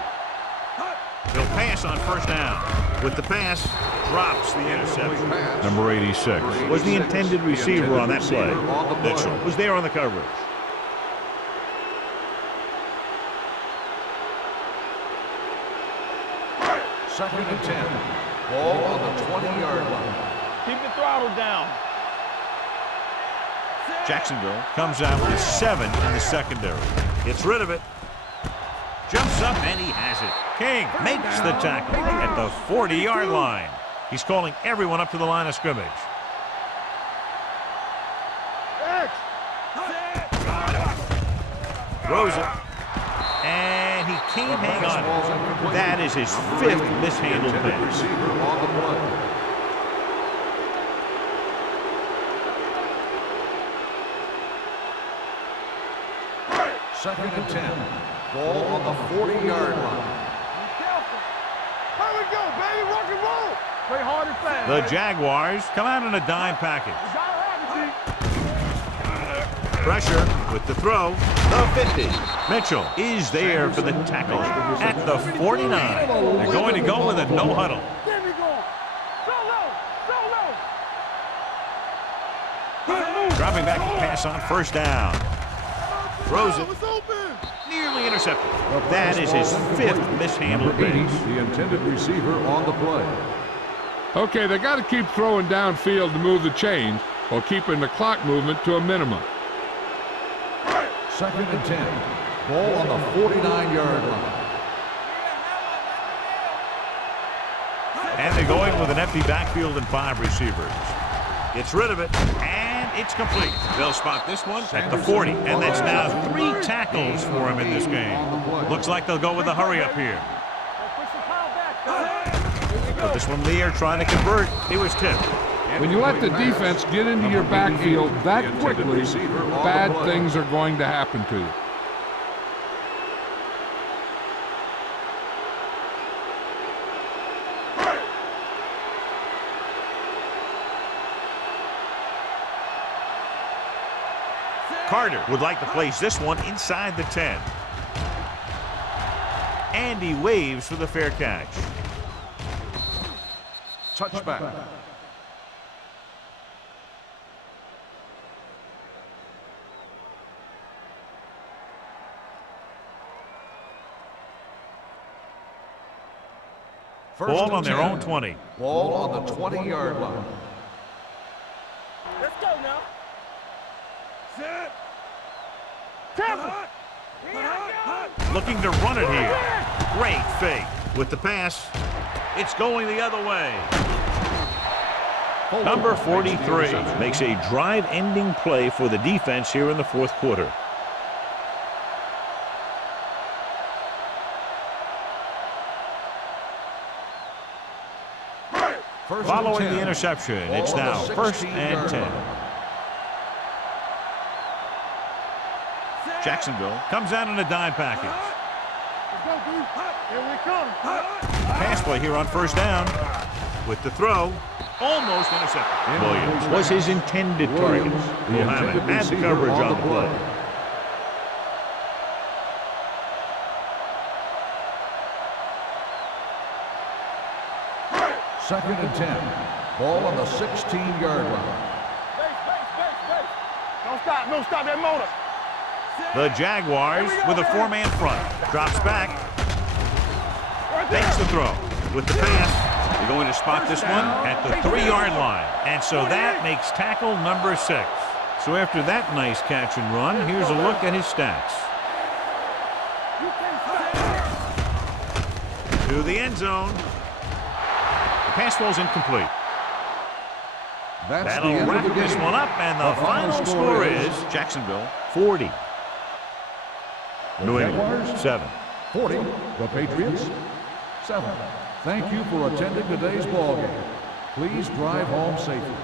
They'll pass on first down. With the pass, drops the interception. Number 86 was the intended receiver on that play. Mitchell was there on the coverage. Second and 10. Ball on the 20-yard line. Keep the throttle down. Jacksonville comes out with 7 in the secondary. Gets rid of it. Jumps up and he has it. King makes the tackle at the 40-yard line. He's calling everyone up to the line of scrimmage. Throws it. And he can't hang on. That is his 5th mishandled pass. Receiver on the play. Second and 10. Ball on the 40-yard line. Here we go, baby. Rock and roll. Play hard and fast. The Jaguars come out in a dime package. Pressure with the throw. The 50. Mitchell is there for the tackle at the 49. They're going to go with a no huddle. There we go. So low. Dropping back to pass on first down. Throws it. It's open. Nearly intercepted. That is his 5th mishandled pass. The intended receiver on the play. Okay, they got to keep throwing downfield to move the chains while keeping the clock movement to a minimum. Second and 10. Ball on the 49-yard line. And they're going with an empty backfield and 5 receivers. Gets rid of it, and it's complete. They'll spot this one at the 40, and that's now 3 tackles for him in this game. Looks like they'll go with a hurry-up here. Put this one in the air, trying to convert. It was tipped. When you let the defense get into your backfield that quickly, bad things are going to happen to you. Carter would like to place this one inside the 10. And he waves for the fair catch. Touchback. Ball on their own 20. Ball on the 20-yard line. Let's go now. Set. Temple. Looking to run it here. Great fake. With the pass, it's going the other way. Number 43 makes a drive-ending play for the defense here in the 4th quarter. Following the interception, it's now 1st and 10. Jacksonville comes out in a dime package. Here we come. Pass play here on first down. With the throw, almost intercepted. Williams was his intended target. Muhammad had the coverage on the play. Second and 10. Ball on the 16-yard line. Base. Don't stop that motor. The Jaguars with a 4-man front. Drops back. Takes the throw. With the pass, they're going to spot this one at the 3-yard line. And so that makes tackle number 6. So after that nice catch and run, here's a look at his stats. To the end zone. The pass ball's incomplete. That'll wrap this one up, and the final score is Jacksonville 40. New England 7. 40, the Patriots 7. Thank you for attending today's ball game. Please drive home safely.